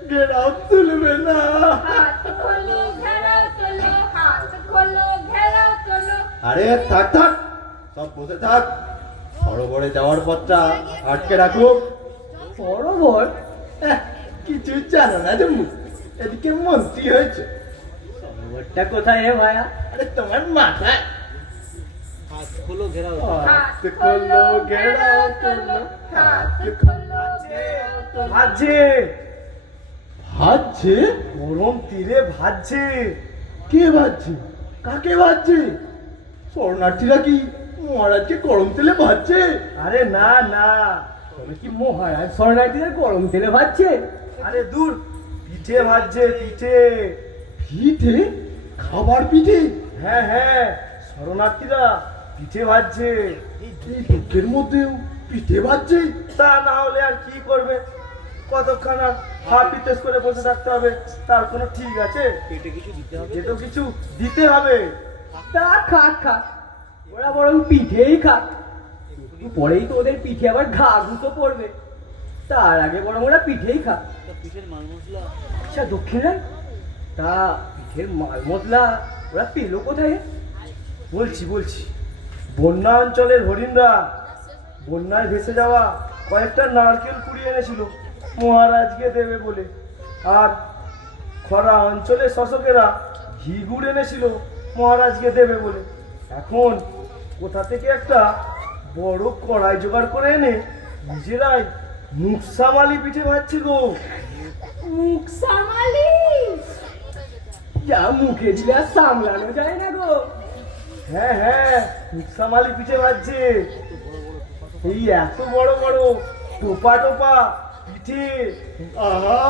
গেরাও তুলবে না। হাত খোলো ঘেরাও চলো, হাত খোলো ঘেরাও চলো। আরে থাক থাক, সব বসে থাক। সরোবরে যাওয়ার পথটা আটকে রাখো। সরোবর কিছু জানো না জম্মু, এদিকে মন্ত্রী হয়েছে। সরোবরটা কোথায় হে ভাইয়া? আরে তোমার মাথায়। হাত হাত খোলো ঘেরাও চলো, চলো, হাত খোলো ঘেরাও চলো। ভাজছে, ভাজছে? গরম তীরে ভাজছে। কে ভাজছে? কাকে ভাজছে? শরণার্থীরা কি মহারাজকে গরম তেলে ভাজছে? আরে না না, তবে কি মহারাজ শরণার্থীদের গরম তেলে ভাজছে? আরে দূর, পিঠে ভাজছে, পিঠে। পিঠে? খাবার পিঠে? হ্যাঁ হ্যাঁ, শরণার্থীরা পিঠে ভাজছে। এই দুঃখের মধ্যেও পিঠে ভাজছে? তা না হলে আর কি করবে, কতক্ষণ আর হাত পিতেস করে বসে থাকতে হবে? তার কোনো ঠিক আছে? যে তো কিছু দিতে হবে। তা খাক খাক, ওরা বরং পিঠেই খাক। একটু পরেই তো ওদের পিঠে আবার ঘা ঘুষো পড়বে, তার আগে বরং ওরা পিঠেই খাক। আচ্ছা দক্ষিণ রায়, তা পিঠের মাল মশলা ওরা পেলো কোথায়? বলছি বলছি, বন্যা অঞ্চলের হরিণরা বন্যায় ভেসে যাওয়া কয়েকটা নারকেল কুড়িয়ে এনেছিল মহারাজকে দেবে বলে। আর খরা অঞ্চলের শাসকেরা ঘি গুড় এনেছিল মহারাজকে দেবে বলে। এখন কোথা থেকে একটা বড় কড়াই জোগাড় করে এনে নিজেরাই মুখসামালি পিঠে ভাজছে গো। মুখ সামালি যা মুখে দিলে আর সামলানো যায় না গো। হ্যাঁ হ্যাঁ, মুখসামালি পিঠে ভাজছে। এই এত বড় বড় টোপা টোপা পিঠে। আহা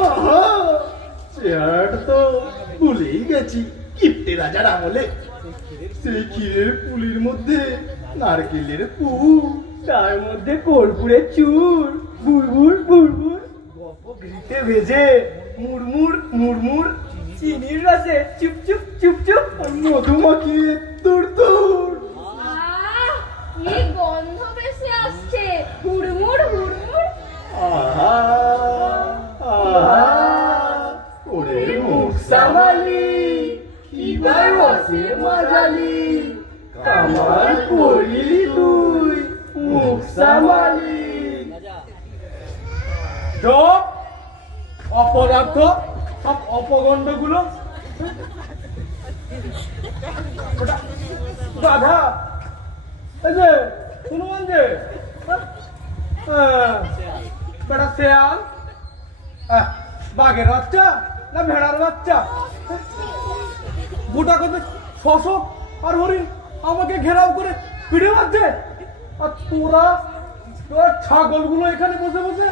আহা, চেহারাটা তো ভুলেই গেছি কিপ্টে রাজার আমলে। সেই ক্ষীরের পুলির মধ্যে নারকেলের পুর, তার মধ্যে কর্পূরের চুর, বুড়বুড় বুড়বুড়, ঘিতে ভেজে মুড়মুড় মুড়মুড়, চিনির রসে চুপ চুপ চুপ চুপ। আর মধুমাখি দূর দূর। কি গন্ধ বেশি আসছে, হুড়মুড় হুড়মুড়। আহা আহা, ওরে মুখ সামালি, এবার রসে মাজালি কামাল করিলি তুই মুখ সামালি। চুপ! অপদার্থ, সব অপগণ্ড গুলো। গাধা, এই যে শুনুন যে বেটা শেয়াল, বাঘের বাচ্চা না ভেড়ার বাচ্চা? গোটা কত শশক আর হরিণ আমাকে ঘেরাও করে পিড়ে মারছে, আর তোরা ছাগলগুলো এখানে বসে বসে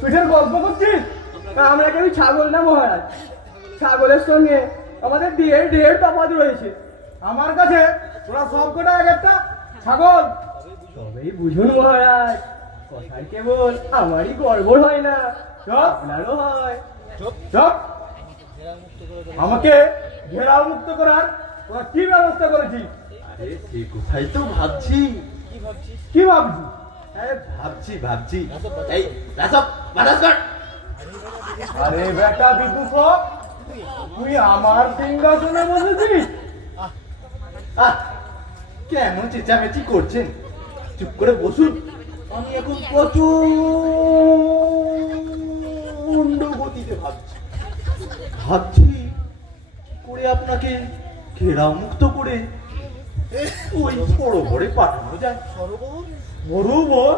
পিঠের গল্প করছিস। আমরা কেউ ছাগল না মহারাজ, ছাগলের সঙ্গে আমাদের ঢের তফাৎ রয়েছে। আমার কাছে তোরা সব কটা এক একটা ছাগল। তবেই বুঝুন মহারাজ, কথায় কেবল আমারই গর্ব হয় না, চুপ! আপনারও হয়। চুপ! আমাকে ঘেরাও মুক্ত করার তোরা কি ব্যবস্থা করেছিস? আরে সে কোথায় তো ভাবছি। কি ভাবছিস? আরে ভাবছি এই রাসব বাতাস কর। আরে বেটা বিদুষ, তুই আমার সিংহাসনে বসেছিস? আহ, কেমন চেঁচামেচি করছেন? চুপ করে বসুন। আমি এখন প্রচন্ড গতিতে ভাবছি কি করে আপনাকে ঘেরাও মুক্ত করে ওই সরোবরে পাঠানো যায়। বরুবর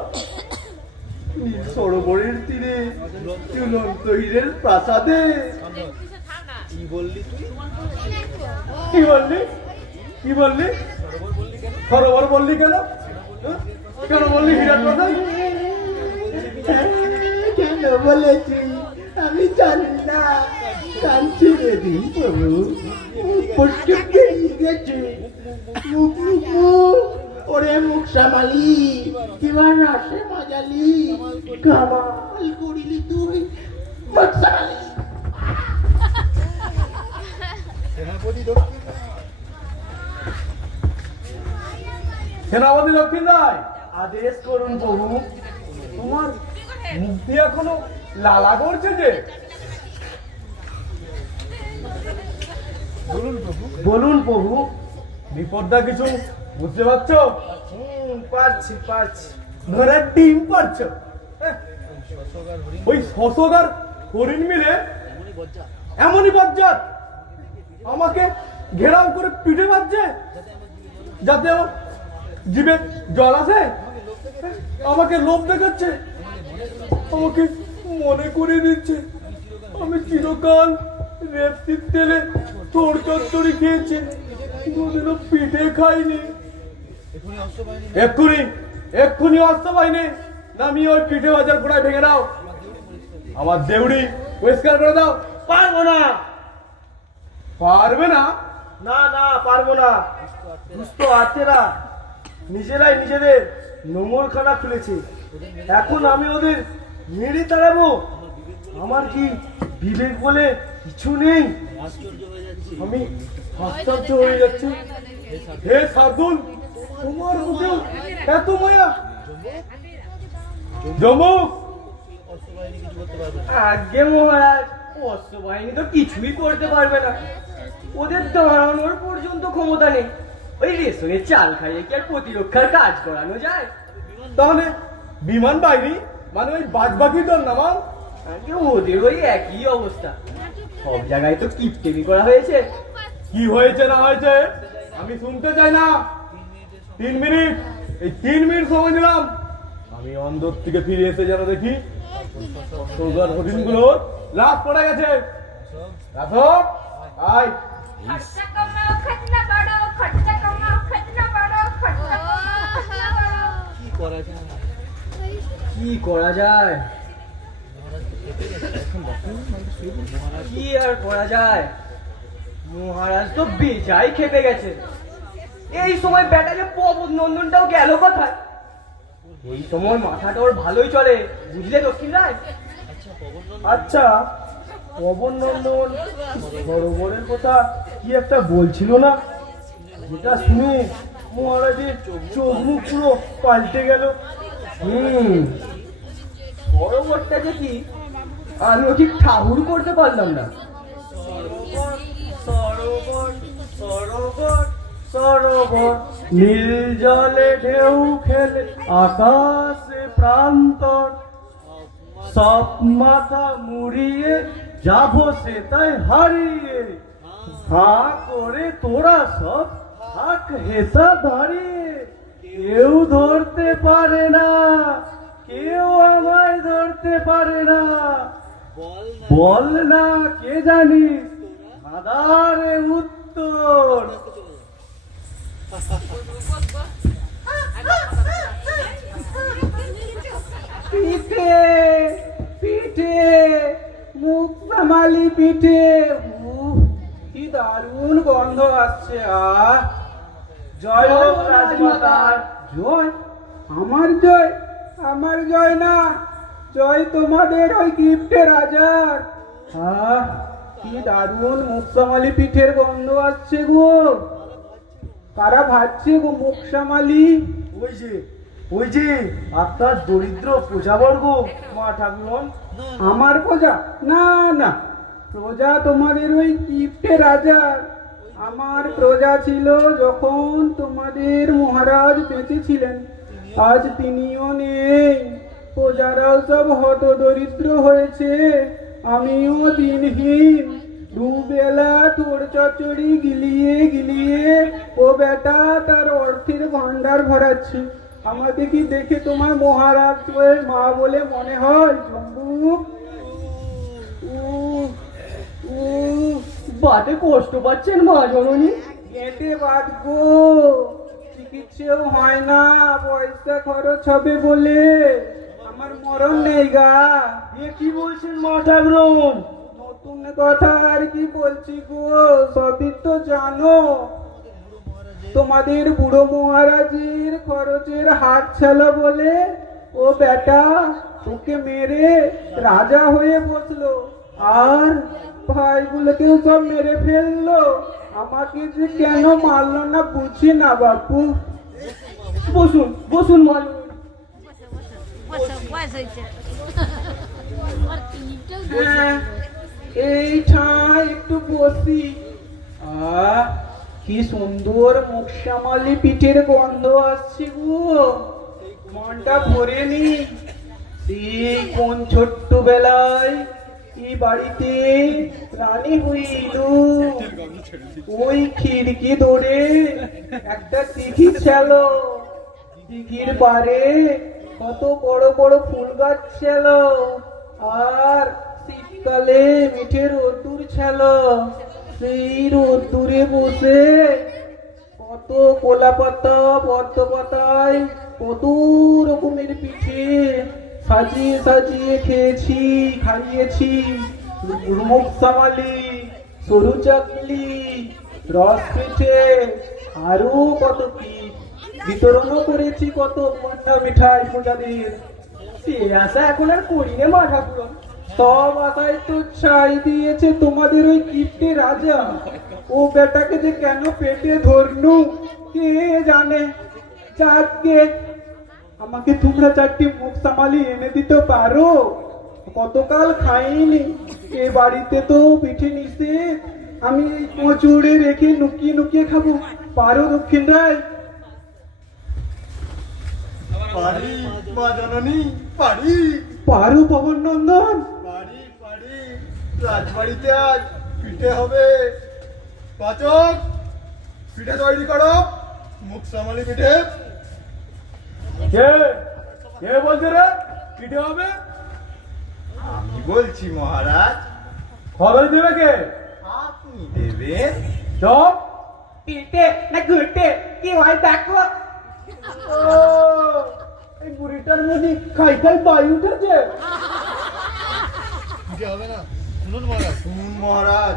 নীল সরোবরের তীরে ঝুলন্ত হীরের প্রাসাদে। কি বললি? সরোবর বললি কেন? কেন বললি হীরার কথা? কেন বলেছি আমি জানি না, কান ছেড়ে দিন প্রভু। পটকে বেরিয়ে গেছে। মুখ ওরে মুখ সামালি, কিবার রাসে মাজালি কামাল করিলি তুই মুখ সামালি। সেনাপতি দক্ষিণ রায়, আদেশ করুন প্রভু। তোমার মুখ দিয়ে এখনো লালা করছে যে। বলুন প্রভু। বিপদটা কিছু বুঝতে পারছো? পারছি। ঘোড়ার ডিম পারছো? ওই শশক আর হরিণ মিলে এমনই বজ্জাত আমাকে ঘেরাও করে পিঠে মারছে, যাতে আমার জিভে জল আসে। আমাকে লোভ দেখাচ্ছে, আমাকে মনে করে দিচ্ছে আমি চিরকাল রেপসির তেলে তোর চচ্চড়ি খেয়েছি, কোনোদিনও পিঠে খাইনি। এক্ষুনি অস্ত্র বাহিনী নামিয়ে ওই পিঠে বাজার গোড়ায় ভেঙে দাও। আমার দেউড়ি পরিষ্কার করে দাও। পারবো না। পারবে না? না পারবো না। দুষ্ট আত্মেরা নিজেরাই নিজেদের নোংরখানা খুলেছে, এখন আমি ওদের মেরে তাড়াবো? আমার কি বিবেক বলে কিছু নেই? আমি আশ্চর্য হয়ে যাচ্ছি। হে সার্দুল, তোমার মুখেও এত মায়া? জমক! আজ্ঞে মহারাজ, অশ্ব বাহিনী তো কিছুই করতে পারবে না, ওদের দাঁড়ানোর পর্যন্ত ক্ষমতা নেই। ওই রেশনের চাল খাইয়ে কি আর প্রতিরক্ষার কাজ করানো যায়? তাহলে বিমান বাহিনী মানে ওই বাজবাকি দল নামান? আজ্ঞে ওদের ওই একই অবস্থা, সব জায়গায় তো কিপটেমি করা হয়েছে। কি হয়েছে না হয়েছে আমি শুনতে চাই না। 3 মিনিট, এই 3 মিনিট সময় দিলাম। আমি অন্দর থেকে ফিরে এসে যেন দেখি সোজার হরিণগুলোর লাশ পড়ে গেছে। রাধব, আয়। খরচা কমাও, খরচা বাড়াও, খরচা কমাও, খরচা বাড়াও, খরচা কমাও, খরচা বাড়াও। কি করা যায়? কি আর করা যায়? মহারাজ তো বেজায় খেপে গেছে। এই সময় ব্যাটাকে পবন নন্দনটাও গেল কোথায়? এই সময় মাথাটা ওর ভালোই চলে, বুঝলে দক্ষিণ রায়? আচ্ছা, পবন নন্দন সরোবরের কথা কি একটা বলছিল না, যেটা শুনে মহারাজের চোখ মুখ পুরো পাল্টে গেল। সরোবরটা যে কি আমিও ঠিক ঠাহুর করতে পারলাম না। সরোবর সরোবর নীল জলে ঢেউ খেলে আকাশে প্রান্তর সব মাথা মুড়িয়ে যাবো সে তাই হারিয়ে হা করে তোরা সব থাক হেসা দাঁড়িয়ে কেউ ধরতে পারে না কেউ আমায় ধরতে পারে না বল না কে জানিস আদারে উত্তর পিঠে পিঠে মুখ সামালি পিঠে কি দারুণ গন্ধ আসছে জয় হোক রাজমাতার জয় আমার জয় না জয় তোমাদের ওই গিফটে রাজার কি দারুণ মুখ সামালি পিঠের গন্ধ আসছে গো কারা ভাবছে গো মুখ সামালি ওই যে আপনার দরিদ্র প্রজাবর্গ মা ঠাকুরন আমার প্রজা না না প্রজা তোমাদের ওই গিফটে রাজার আমার প্রজা ছিল যখন তোমাদের মহারাজ বেঁচে ছিলেন আজ তিনিও নেই প্রজারাও সব হত দরিদ্র হয়েছে আমিও দিনহীন দুবেলা তোর চচ্চড়ি গিলিয়ে গিলিয়ে ও বেটা তার অর্থের ভান্ডার ভরাচ্ছে আমাকে কি দেখে তোমার মহারাজ মা বলে মনে হয় জম্বু বাতে কষ্ট পাচ্ছেন মা জননী এতে বাদ গো চিকিৎসাও হয় না পয়সা খরচ হবে বলে আমার মরণ নেই গা এ কি বলছেন মা ঠাকুরন নতুন কথা আর কি বলছি গো সবই তো জানো তোমাদের বুড়ো মহারাজের খরচের হাত ছিল বলে ও বেটা ওকে মেরে রাজা হয়ে বসলো আর ভাইগুলোকেও সব মেরে ফেললো আমাকে যে কেন মারলো না বুঝি না বাপু বসুন বসুন মাল এই ঠায় একটু বসি কি সুন্দর মুখ সামালি পিঠের গন্ধ আসছে গো মনটা ভরে নি সেই কোন ছোট্ট বেলায় এই বাড়িতে রানী হইল ওই খিড়কি ধরে একটা দিঘি ছিল দিঘির পারে কত বড় বড় ফুল গাছ ছিল আর শীতকালে মিঠে রোদ্দুর ছিল সেই রোদ্দুরে বসে কত কলা পাতা পদ্ম পাতায় কত রকমের পিঠে সাজিয়ে সাজিয়ে খেয়েছি খাইয়েছি মুখ সামালি সরু চাকলি রস পিঠে আরো কত কি বিতরণও করেছি কত মন্ডা মিঠাই প্রজাদের সে আশা এখন আর করি রে মা ঠাকুর সব আশায় তো ছাই দিয়েছে তোমাদের ওই গিফটে রাজা ও বেটাকে যে কেন পেটে ধরনু কে জানে যাকে আমাকে তোমরা চারটি মুখ সামালি এনে দিতে পারো কতকাল খাইনি এ বাড়িতে তো পিঠে নিষেধ আমি এই কোচুড়ে রেখে নুকিয়ে নুকিয়ে খাবো পারো দক্ষিণ রায় পারি মা জননী পারি পারো পবন নন্দন পারি পারি রাজবাড়িতে আজ পিঠে হবে পাচক পিঠে তৈরি করো মুখ সামালি পিঠে কে কে বলছে রে পিঠে হবে আমি বলছি মহারাজ খরচ দেবে কে আপনি দেবেন চপ পিঠে না ঘুরতে কি হয় দেখো ও এই বুড়িটার মধ্যে খাই খাই বাই উঠেছে শুনুন মহারাজ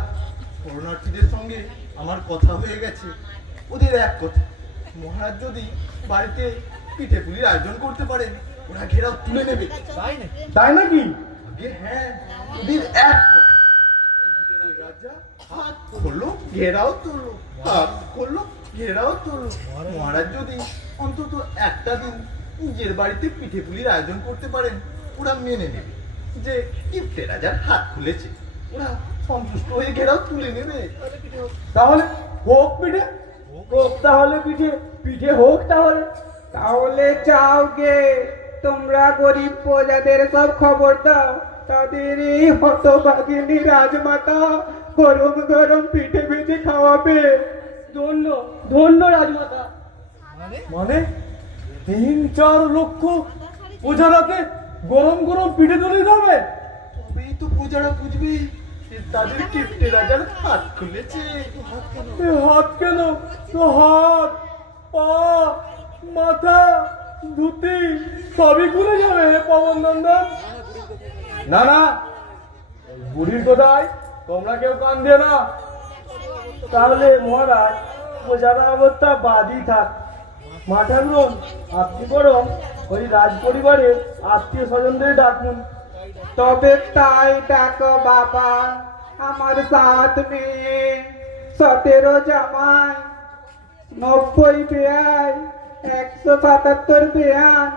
শরণার্থীদের সঙ্গে আমার কথা হয়ে গেছে ওদের এক কথা মহারাজ যদি বাড়িতে পিঠে পুলির আয়োজন করতে পারেন ওরা ঘেরাও তুলে নেবে তাই নাকি হ্যাঁ ওদের এক কথা রাজা হাত করলো ঘেরাও তুললো হাত করলো ঘেরাও তুললো মহারাজ যদি অন্তত একটা দিন নিজের বাড়িতে পিঠে পুলির আয়োজন করতে পারেন ওরা মেনে নেবে যে গিফটে রাজার হাত খুলেছে ওরা সন্তুষ্ট হয়ে ঘেরাও তুলে নেবে তাহলে হোক পিঠে হোক তাহলে পিঠে, পিঠে হোক তাহলে। তাহলে চাও গে তোমরা গরিব প্রজাদের সব খবর দাও, তাদের এই হতভাগিনী রাজমাতা গরম গরম পিঠে ভেজে খাওয়াবে। ধন্য ধন্য রাজমাতা। মানে 3-4 লক্ষ প্রজারাতে গরম গরম পিঠে তুলে যাবে? তবেই তো প্রজারা বুঝবি যে তাদের কিপ্টে রাজার হাত খুলেছে। এ হাত কেন? তো হাত, পা, মাথা, ধুতি সবই খুলে যাবে পবন নন্দন। না না, বুড়ির কোথায় তোমরা কেউ কান দিও না। তাহলে মহারাজ প্রজারা অবস্থা বাদই থাক। মাঠানুন আপনি বরং ওই রাজ পরিবারের আত্মীয় স্বজনদের ডাকুন। তবে তাই ডাকো বাবা, আমার 7 মেয়ে, 17 জামাই, 90 বেয়াই, 177 বেয়ান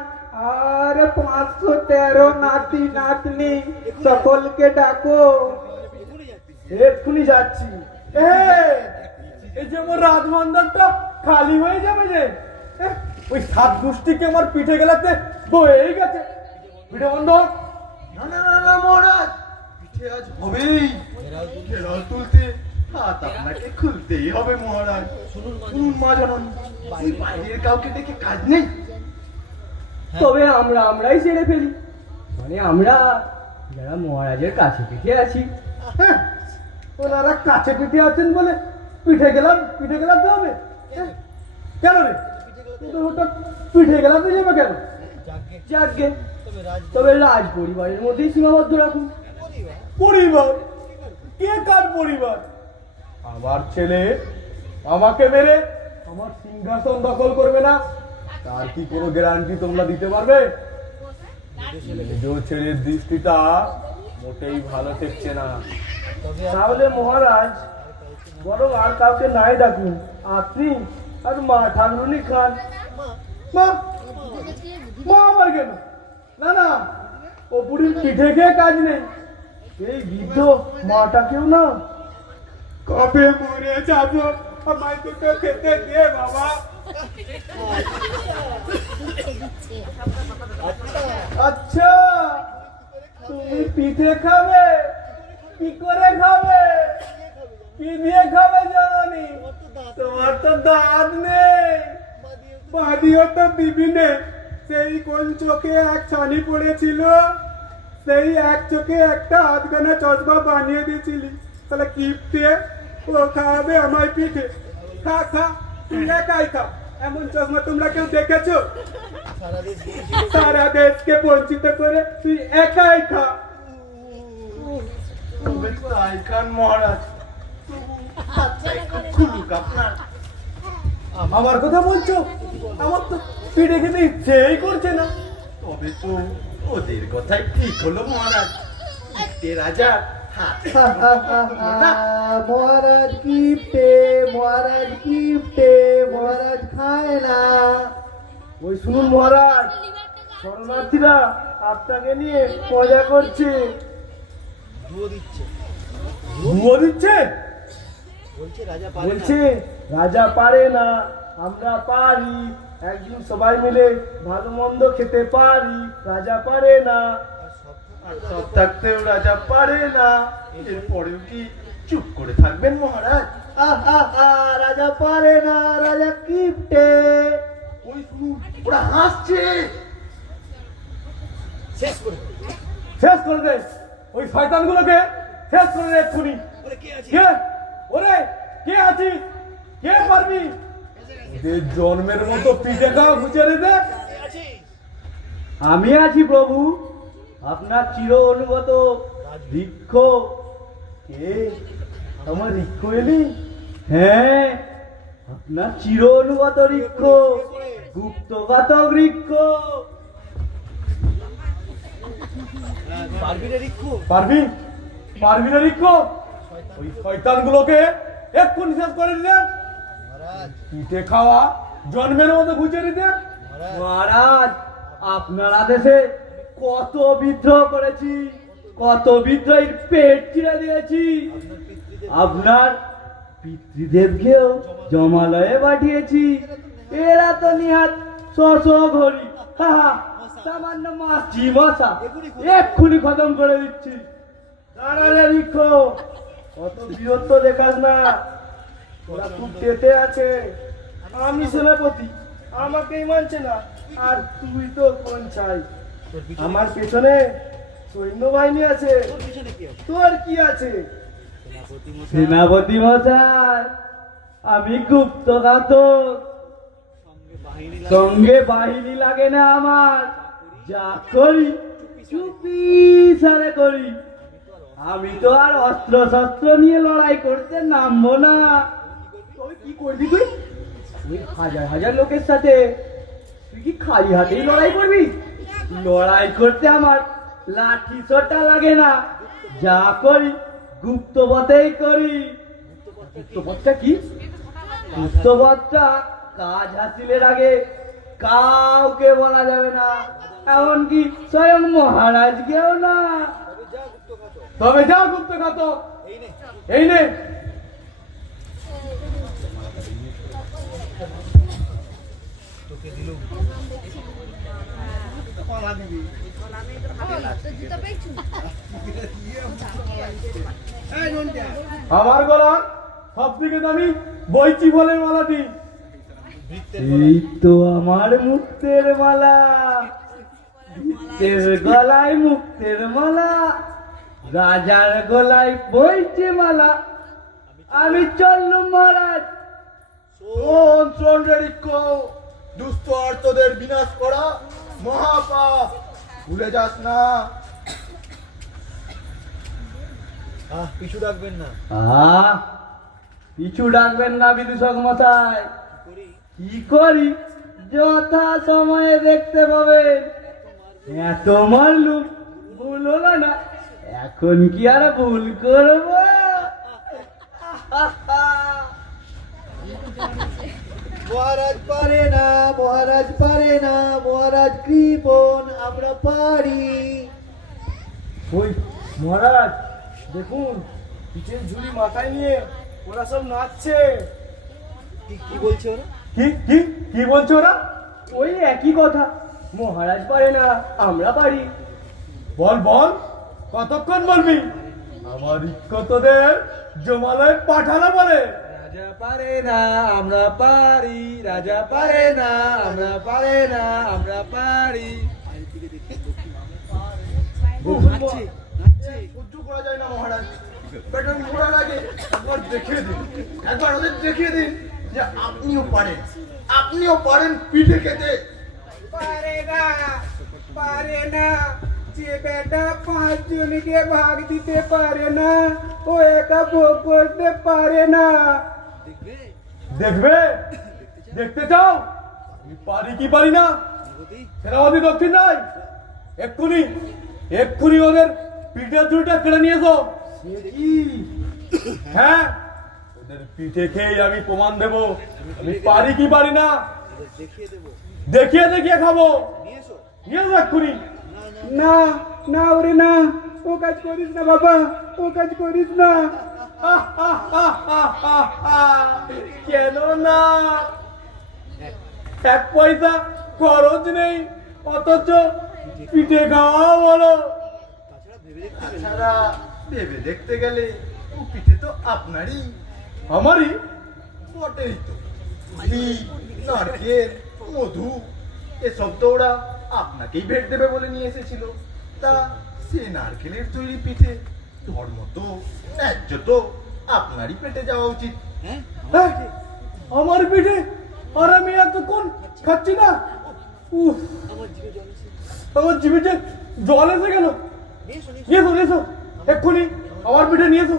আর 513 নাতি নাতনি, সকলকে ডাকো। এক্ষুনি যাচ্ছি। এই যে আমার রাজভান্ডারটা খালি হয়ে যাবে যে। ওই 7 গোষ্ঠীকে আমার পিঠে গেলাতে বয়েই গেছে। পিঠে বন্ধ। না না না না মহারাজ, পিঠে আজ হবেই। ঘেরাও তুলতে হাত আপনাকে খুলতেই হবে মহারাজ। শুনুন মা জানান, ওই বাইরের কাউকে দেখে কাজ নেই। তবে আমরাই সেরে ফেলি, মানে আমরা যারা মহারাজের কাছে পিঠে আছি। হ্যাঁ, ওনারা কাছে পিঠে আছেন বলে পিঠে গেলাতে হবে। কেন রে? কিন্তু হঠাৎ পিঠে গেলাতে যাবে কেন? যাকে তবে রাজ পরিবারের মধ্যেই সীমাবদ্ধ রাখুন। পরিবার? কে কার পরিবার? আমার ছেলে আমাকে মেরে আমার সিংহাসন দখল করবে না, তার কি কোনো গ্যারান্টি তোমরা দিতে পারবে? নিজ ছেলের দৃষ্টিটা মোটেই ভালো ঠেকছে না। তাহলে মহারাজ বরং আর কাউকে নাই ডাকুন, আপনি আর মা ঠাকুরুনি খান। মা মা আবার কেন? না না, ও বুড়ির পিঠে খেয়ে কাজ নেই। এই বৃদ্ধ মাটাকেও না। কবে মরে যাবো, আমায় দুটো খেতে দিয়ে বাবা। আচ্ছা, তুমি পিঠে খাবে? কি করে খাবে? কি দিয়ে খাবে জানি? তোমার তো দাঁত নেই। বাদিও তো দিবি নে, সেই কোন চোখে এক ছানি পড়েছিল, সেই এক চোখে একটা আধখানা চশমা বানিয়ে দিয়েছিলি। তাহলে কিপটে ও খাওয়াবে আমায় পিঠে। খা খা, তুই একাই খা। এমন চশমা তোমরা কেউ দেখেছো? সারা দেশকে বঞ্চিত করে তুই একাই খা। তবে তাই খান মহারাজ, হাতটা একটু খুলুক আপনার। আমার কথা বলছো? আমার তো পিঠে খেতে ইচ্ছেই করছে না। তবে তো ওদের কথাই ঠিক হলো মহারাজ। কিপ্টে রাজা হাত না। মহারাজ কিপ্টে, মহারাজ কিপ্টে, মহারাজ খায় না। ওই শুনুন মহারাজ, শরণার্থীরা আপনাকে নিয়ে মজা করছে। ধুয়ো দিচ্ছে? বলছে রাজা পারে না, আমরা পারি। একদিন সবাই মিলে ভালো মন্দ খেতে পারি, রাজা পারে না। আর সব থাকতেও রাজা পারে না, এরপরেও কি চুপ করে থাকবেন মহারাজ? রাজা পারে না, রাজা কিপ্টে। ওই শুনুন, ওরা হাসছে। শেষ করে দে ওই শয়তানগুলোকে, শেষ করে দে এক্ষুনি। কে? ওরে কে আছিস? কে পারবি? এদের জন্মের মতো পিঠে খাওয়া গুছারে দে। আমি আছি প্রভু, আপনার চির অনুগত বৃক্ষ। কে আমার রিক্ষ এলি? হ্যাঁ, আপনার চির অনুগত বৃক্ষ, গুপ্তঘাতক বৃক্ষ। পারবি না রিক্ষ? ওই শয়তানগুলোকে এক্ষুনি শেষ করে দিলে। পিঠে খাওয়া জন্মের মতো গুছিয়ে দিতে। মহারাজ, আপনার আদেশে কত বিদ্রোহ করেছি, কত বিদ্রোহীর পেট চিরে দিয়েছি। আপনার পিতৃদেবকেও জমালয়ে পাঠিয়েছি। এরা তো নিহাত ঘড়ি, সামান্য মাছি মশা এক্ষুনি খতম করে দিচ্ছি। দাঁড়ালে রিক্ষো, অত বীরত্ব দেখাস না, ওরা খুব টেতে আছে। আমি সেনাপতি, আমাকেই মানছে না, আর তুই তো কোন চাই? আমার পেছনে সৈন্যবাহিনী আছে, তোর কি আছে? সেনাপতি মশাই, আমি গুপ্তঘাতক, সঙ্গে বাহিনী লাগে না আমার, যা করি চুপি সারে করি। আমি তো আর অস্ত্র শস্ত্র নিয়ে লড়াই করতে নামবো না। তুই কি করবি? তুই হাজার হাজার লোকের সাথে তুই কি খালি হাতেই লড়াই করবি? লড়াই করতে আমার লাঠি সোটা লাগে না, যা করি গুপ্তপথেই করি। গুপ্তপথটা কি? গুপ্তপথটা কাজ হাসিলের আগে কাউকে বলা যাবে না, এমনকি স্বয়ং মহারাজকেও না। তবে যা গুপ্তঘাতক, এই নে। আমার গলার সব থেকে দামি বইচি ফলের মালাটি। এই তো আমার মুক্তের মালা, ভিত্তের গলায় মুক্তের মালা, রাজার গলায় বইছে মালা। আমি চললুম মহারাজ। শোন রে রিক্ষো, দুস্থ আর্তদের বিনাশ করা মহাপাপ, ভুলে যাস না। পিছু রাখবেন না। পিছু ডাকবেন না বিদূষক মশাই। কি করি যথা সময়ে দেখতে পাবেন। এত মারলুম, ভুল হলো না, এখন কি আর ভুল করব? মহারাজ পারে না, মহারাজ পারে না, মহারাজ কৃপণ, আমরা পারি। ওই মহারাজ দেখুন, পিঠের ঝুলি মাথায় নিয়ে ওরা সব নাচছে। কি বলছে ওরা? কি কি কি বলছো ওরা? ওই একই কথা, মহারাজ পারে না, আমরা পারি। বল বল, কতক্ষণ বলবি? আমার ইক্কতদের জমালয়ে পাঠানো বলে। রাজা পারে না, আমরা পারি। রাজা পারে না, আমরা পারে না, আমরা পারি। সহ্য করা যায় না মহারাজ, ব্যাটার মরার আগে একবার দেখিয়ে দিন, একবার ওদের দেখিয়ে দিন যে আপনিও পারেন, আপনিও পারেন পিঠে খেতে। পারে না, যে বেটা 5 জনকে ভাগ দিতে পারে না, ও একা ভোগ করতে পারে না। দেখবে? দেখতে চাও আমি পারি কি পারি না? সেনাপতি দক্ষিণ নাই, এক্ষুনি এক্ষুনি ওদের পিঠের ঝুড়িটা কেড়ে নিয়ে এসো। হ্যাঁ, ওদের পিঠে খেয়ে আমি প্রমাণ দেবো আমি পারি কি পারি না। দেখিয়ে দেখিয়ে খাবো। নিয়ে এসো এক্ষুনি। না না ওরে না, ও কাজ করিস না বাবা, ও কাজ করিস না। কেন না? 1 পয়সা খরচ নেই, অথচ পিঠে খাওয়া বলো। তাছাড়া ভেবে দেখতে গেলে ও পিঠে তো আপনারই। আমারই? বটেই তো, ঘি, নারকেল, মধু এসব তো ওরা আপনাকেই ভেট দেবে বলে নিয়ে এসেছিল। তা সে নারকেলের তৈরি পিঠে ধর্ম তো, ন্যায্য তো আপনারই পেটে যাওয়া উচিত। হ্যাঁ, আমার পিঠে আর আমি এতক্ষণ খাচ্ছি না। উফ, আমার জিভে যে জল এসে গেল। নিয়ে এসো, নিয়ে এসো এক্ষুনি আমার পিঠে নিয়ে এসো।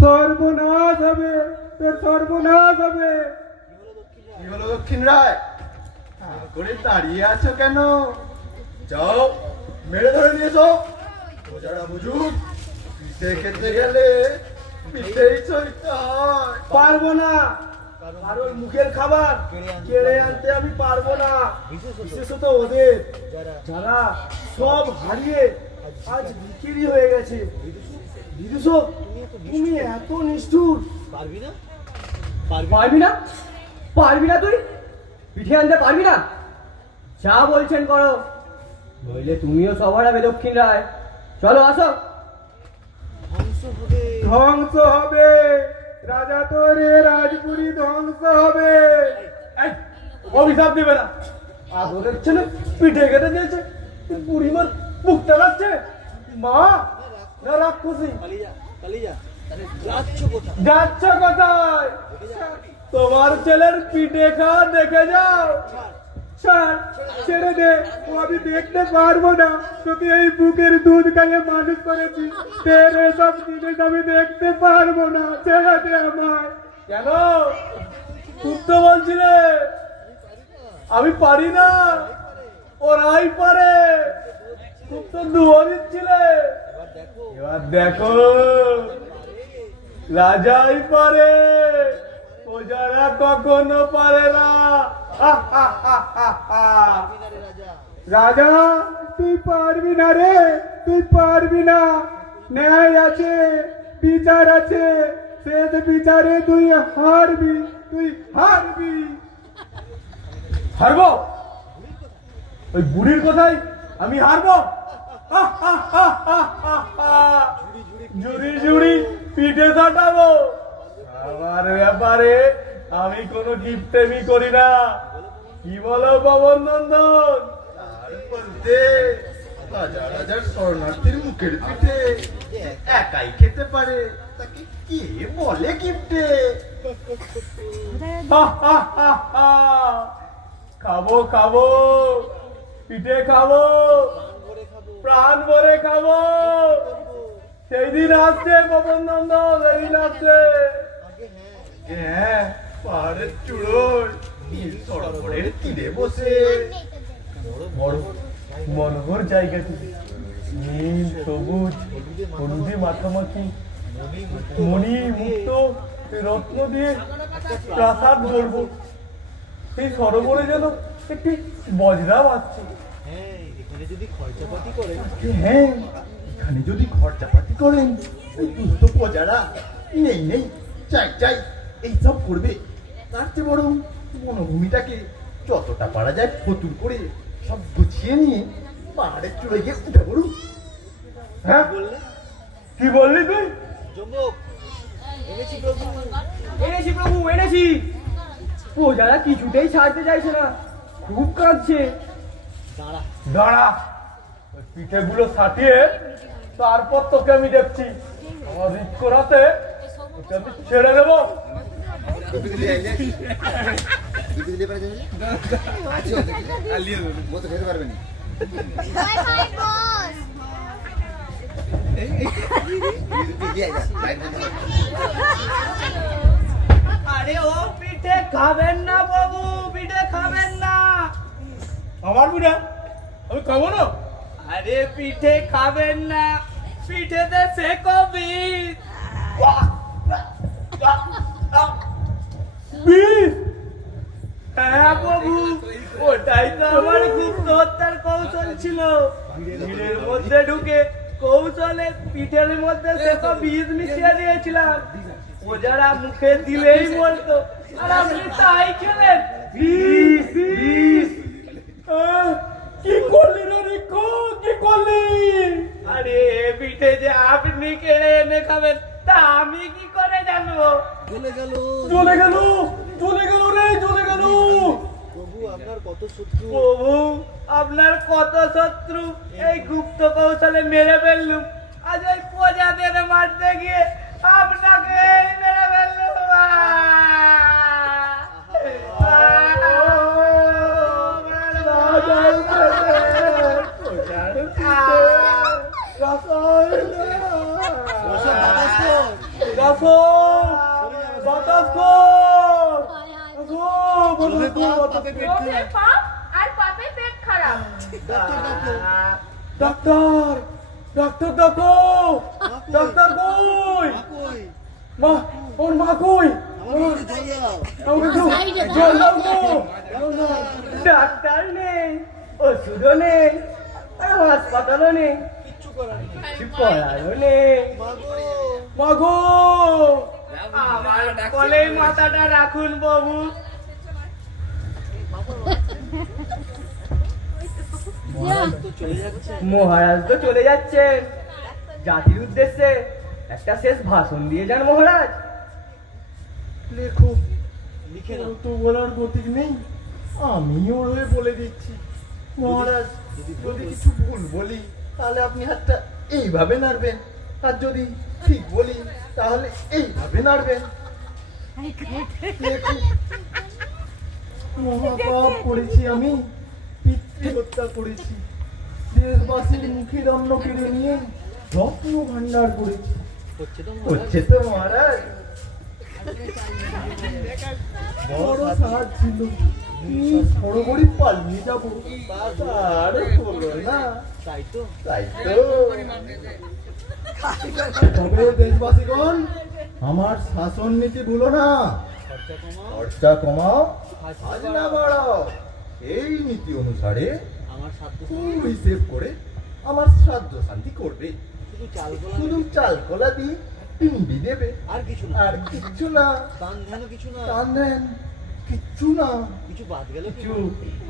সর্বনাশ হবে, তোর সর্বনাশ হবে। কি হলো দক্ষিণ রায়, করে দাঁড়িয়ে আছো কেন? যাও মেরে ধরে নিয়ে এসো। বোঝারা বুঝুক, পিঠে খেতে গেলে পিঠেই সইতে হয়। পারবো না, কারোর মুখের খাবার কেড়ে আনতে আমি পারবো না। বিশেষত ওদের যারা সব হারিয়ে আজ বিক্রি হয়ে গেছে। বিদূষক, তুমি এত নিষ্ঠুর। পারবি না পারবি না তুই পিঠে আনতে পারবি না? যা বলছেন করো, নইলে তুমিও সবার হবে দক্ষিণ রায়। চলো আসো। ধ্বংস হবে রাজা, তোর এ রাজপুরী ধ্বংস হবে। এই, অভিশাপ দিবে না। আদরের ছেলে পিঠে কেটে দিয়েছে, বুড়িমার বুক টানাচ্ছে। মা না রাক্ষসী, যাচ্ছ কোথায়? তোমার ছেলের পিঠে খাওয়া দেখে যাও। ছাড়, ছেড়ে দে, ও আমি দেখতে পারবো না। তোকে এই বুকের দুধ খাইয়ে মানুষ করেছি, তোর এসব জিনিস আমি দেখতে পারবো না। ছেড়ে দে আমায়। কেন? তুই তো বলছিলে আমি পারি না, ওরাই পারে। তুই তো দুয়া দিচ্ছিলে। এবার দেখো রাজাই পারে, প্রজারা কখনো পারে না। রাজা, তুই পারবি না রে, তুই পারবি না। ন্যায় আছে, বিচার আছে, শেষ বিচারে তুই হারবি, তুই হারবি। হারবো? ওই বুড়ির কথাই আমি হারবো? জুড়ি জুড়ি পিঠে কাটাবো। আমার ব্যাপারে আমি কোনো গিফটেমি করি না। কি বলো পবন নন্দন? আর বলতে রাজা রাজার শরণার্থীর মুখের পিঠে একাই খেতে পারে, তাকে কে বলে গিফটে? খাবো খাবো, পিঠে খাবো, প্রাণ ভরে খাবো। সেই দিন আসছে পবন নন্দন, সেই দিন আসছে। হ্যাঁ, পাহাড়ের চূড়োয় নীল সরোবরের তীরে বসে বড় মনোহর জায়গাটি, নীল সবুজ হলুদে মাখামাখি, মণি মুক্ত রত্ন দিয়ে প্রাসাদ গড়ব। সেই সরোবরে যেন একটি বজরা বাজছে। হ্যাঁ, এখানে যদি খরচাপাতি করেন ওই দুষ্ট প্রজারা নেই নেই চাই চাই এইসব করবে। তার চেয়ে বরং বনভূমিটাকে যতটা পারা যায় ফতুর করে সব গুছিয়ে নিয়ে পাহাড়ের চূড়ে গিয়ে উঠে পড়ুন। হ্যাঁ, কি বললি তুই? এনেছি প্রভু, এনেছি। প্রজারা কিছুতেই ছাড়তে চাইছে না, খুব কাঁদছে। দাঁড়া, ওই পিঠেগুলো সাটিয়ে তারপর তোকে আমি দেখছি। আমার রিচ করাতে ওকে আমি ছেড়ে দেবো। আরে ও পিঠে খাবেন না বাবু, পিঠে খাবেন না। আমার পিঠা আমি খাবো না। আরে পিঠে খাবেন না, পিঠেতে সেকো বিষ। বিষ? হ্যাঁ বাবু, ওটাই তো আমার গুপ্ত হত্যার কৌশল ছিল। ভিড়ের মধ্যে ঢুকে কৌশলে পিঠের মধ্যে সেকো বীজ মিশিয়ে দিয়েছিলাম। ও যারা মুখে দিলেই বলতো, আর আপনি তাই খেলেন। বিষ বিষ। কি করলি রে রিকো, কি করলি? আরে পিঠে যে আপনি কেড়ে এনে খাবেন তা আমি কি করে জানবো? চলে গেল চলে গেল রে, চলে গেল। প্রভু আপনার কত শত্রু, এই গুপ্ত কৌশলে মেরে ফেললুম। আজ এই প্রজাদের মারতে গিয়ে আপনাকে মেরে ফেললুম। রোগের পাপ আর পাপে পেট খারাপ। ডাক্তার, ডাক্তার ডাকো। ডাক্তার কই? মা, ওর মা কই? আমাকে জল দাও গো। ডাক্তার নেই, ওষুধও নেই, আর হাসপাতালও নেই, কিছু করারও নেই। মাগো আমার কোলেই মাথাটা রাখুন বাবু। মহারাজ তো চলে যাচ্ছেন, জাতির উদ্দেশ্যে একটা শেষ ভাষণ দিয়ে যান মহারাজ। লেখো, লিখে তো বলার গতিক নেই, আমিও রয়ে বলে দিচ্ছি। মহারাজ, যদি কিছু ভুল বলি তাহলে আপনি হাতটা এইভাবে নাড়বেন, আর যদি ঠিক বলি তাহলে এইভাবে নাড়বেন। লেখো, মহাপাপ করেছি আমি, পিতৃ হত্যা করেছি, দেশবাসীর মুখের অন্ন কেড়ে নিয়ে রত্ন ভান্ডার করেছি। হচ্ছে তো মহারাজ, বড় সাহায্য ছিল, সরোবরই পালিয়ে যাবো, আর হলো না। তাই তো তবে দেশবাসীগণ, আমার শাসন নীতি ভুলো না, খরচা কমাও, খাজনা বাড়াও। এই নীতি অনুসারে খুব হিসেব করে আমার শ্রাদ্ধ শান্তি করবে। শুধু চাল কলা দিয়ে পিন্ডি দেবে, আর কিছু না। দান ধ্যান কিচ্ছু না। কিছু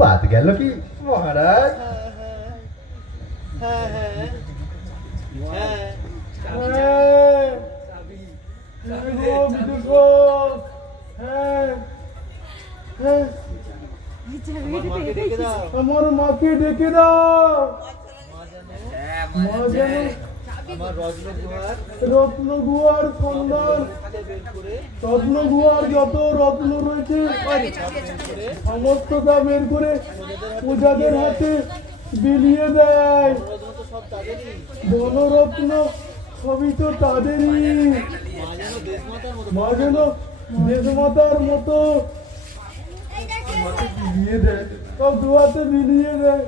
বাদ গেল কি মহারাজ? আমার মাকে ডেকে দাও। মা যেন রত্ন গুহার সন্ধান, রত্ন গুহার যত রত্ন রয়েছে সমস্তটা বের করে প্রজাদের হাতে বিলিয়ে দেয়। ধনরত্ন সবই তো তাদেরই। মা যেন দেশমাতার মতো বিলিয়ে দেয়, সব দুয়াতে বিলিয়ে দেয়।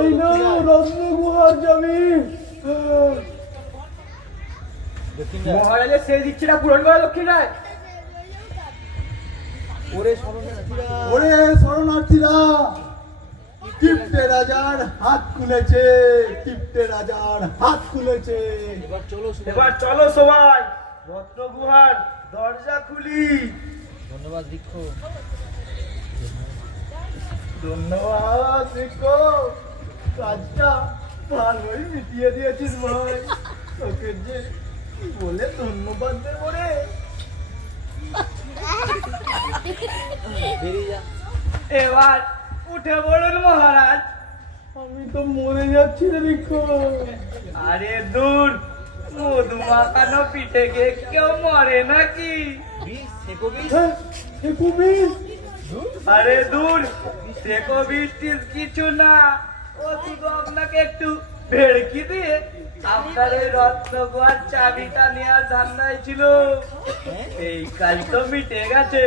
এই না রত্ন গুহার চাবি। মহারাজের শেষ ইচ্ছেটা পূরণ করা লক্ষ্মী নয়। ওরে শরণার্থীরা, কিপ্টে রাজার হাত খুলেছে, কিপ্টে রাজার হাত খুলেছে। এবার চলো সবাই, রত্ন গুহার দরজা খুলি। ধন্যবাদ বৃক্ষ, কাজটা ভালোই মিটিয়ে দিয়েছিস ভাই। তোকে যে কি বলে ধন্যবাদ দেবো রে। এবার উঠে পড়ুন মহারাজ। আমি তো মরে যাচ্ছি রে বৃক্ষ। আরে দূর, মধু মাখানো পিঠে খেয়ে কেউ মরে নাকি? হ্যাঁ, এ কুমির। আরে দূর, সেকো বৃষ্টির কিছু না, ও শুধু আপনাকে একটু ভেড়কি দিয়ে আপনার এই রত্নগুহার চাবিটা নেওয়ার ধান্দায় ছিল। এই কাজ তো মিটে গেছে।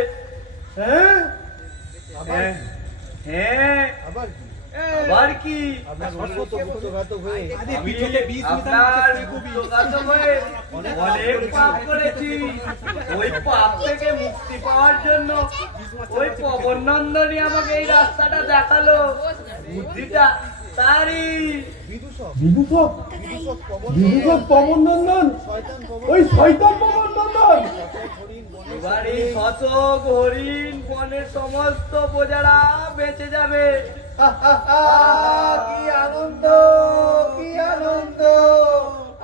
হ্যাঁ, হ্যাঁ, আবার কি? আপনার গুপ্তঘাতক হয়ে অনেক পাপ করেছি। ওই পাপ থেকে মুক্তি পাওয়ার জন্য ওই পবন নন্দনী আমাকে এই রাস্তাটা দেখালো। বুদ্ধিটা তারই। বিদূষক পবন নন্দন, ওই শয়তান পবন নন্দন। এবার এই শতক হরিণ বনের সমস্ত প্রজারা বেঁচে যাবে। কি আনন্দ, কি আনন্দ!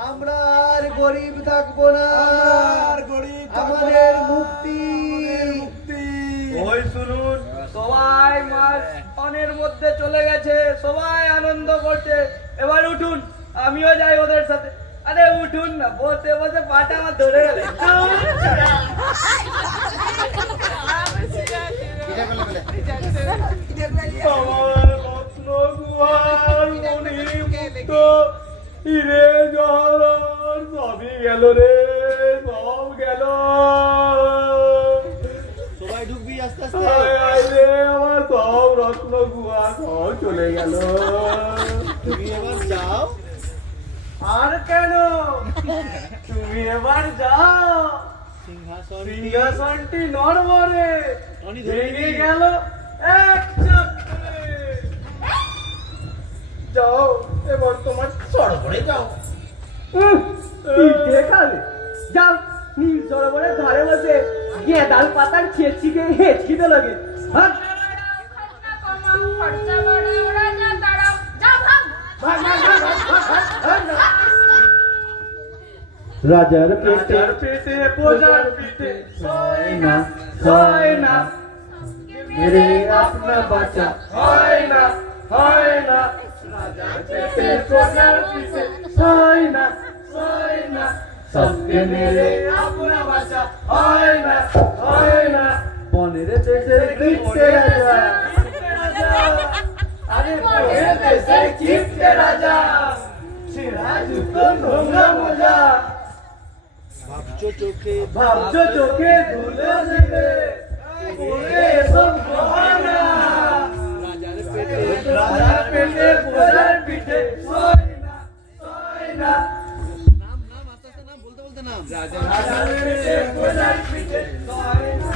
আমরা আর গরিব থাকবো না, আমাদের মুক্তি। ওই শুনুন, সবাই মাছ বনের মধ্যে চলে গেছে, সবাই আনন্দ করছে। এবার উঠুন, আমিও যাই ওদের সাথে। আরে উঠুন না, বসে বসে পাটা আমার ধরে গেলে। আমার রত্ন গুহার মণিমুক্ত হিরে জহরত সবই গেল রে, সব গেল। সবাই ঢুকবি আস্তে হায় হায় রে, আমার সব রত্ন গুহা সব চলে গেল। তুমি এবার যাও। আর কেন, তুমি এবার যাও। সিংহাসনটি নড়বড়ে ভেঙে গেল এক চক্করে। যাও, এবার তোমার সরবরে যাও। পিঠে খাবে? যাও নীল সরোবরের ধারে বসে গেঁদাল পাতার ছেঁচিকে হেঁচকিতে লাগে। ভাগ। খাজনা কমাও, খরচা বাড়াও, রাজা তাড়াও, যাও ভাগ। রাজার পেটে পেটে প্রজার পিঠে হয় না হয় না মেরে আপনা বাঁচা হয় না হয় না রাজার পেটে প্রজার পিঠে হয় না হয় না সবকে মেরে আপনা বাঁচা হয় না হয় না বনের দেশের কিপ্টে রাজা আরে বনের দেশের কিপ্টে রাজা ছেঁড়া জুতো নোংরা মোজা ভাবছো চোখে ধুলো দেবে ওরে এসব গহনা রাজার পেটে প্রজার পিঠে হয় না হয় না রাজার পেটে প্রজার পিঠে হয় না।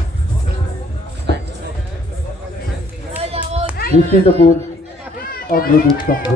নিশ্চিন্তপুর অগ্রদূত সংঘ।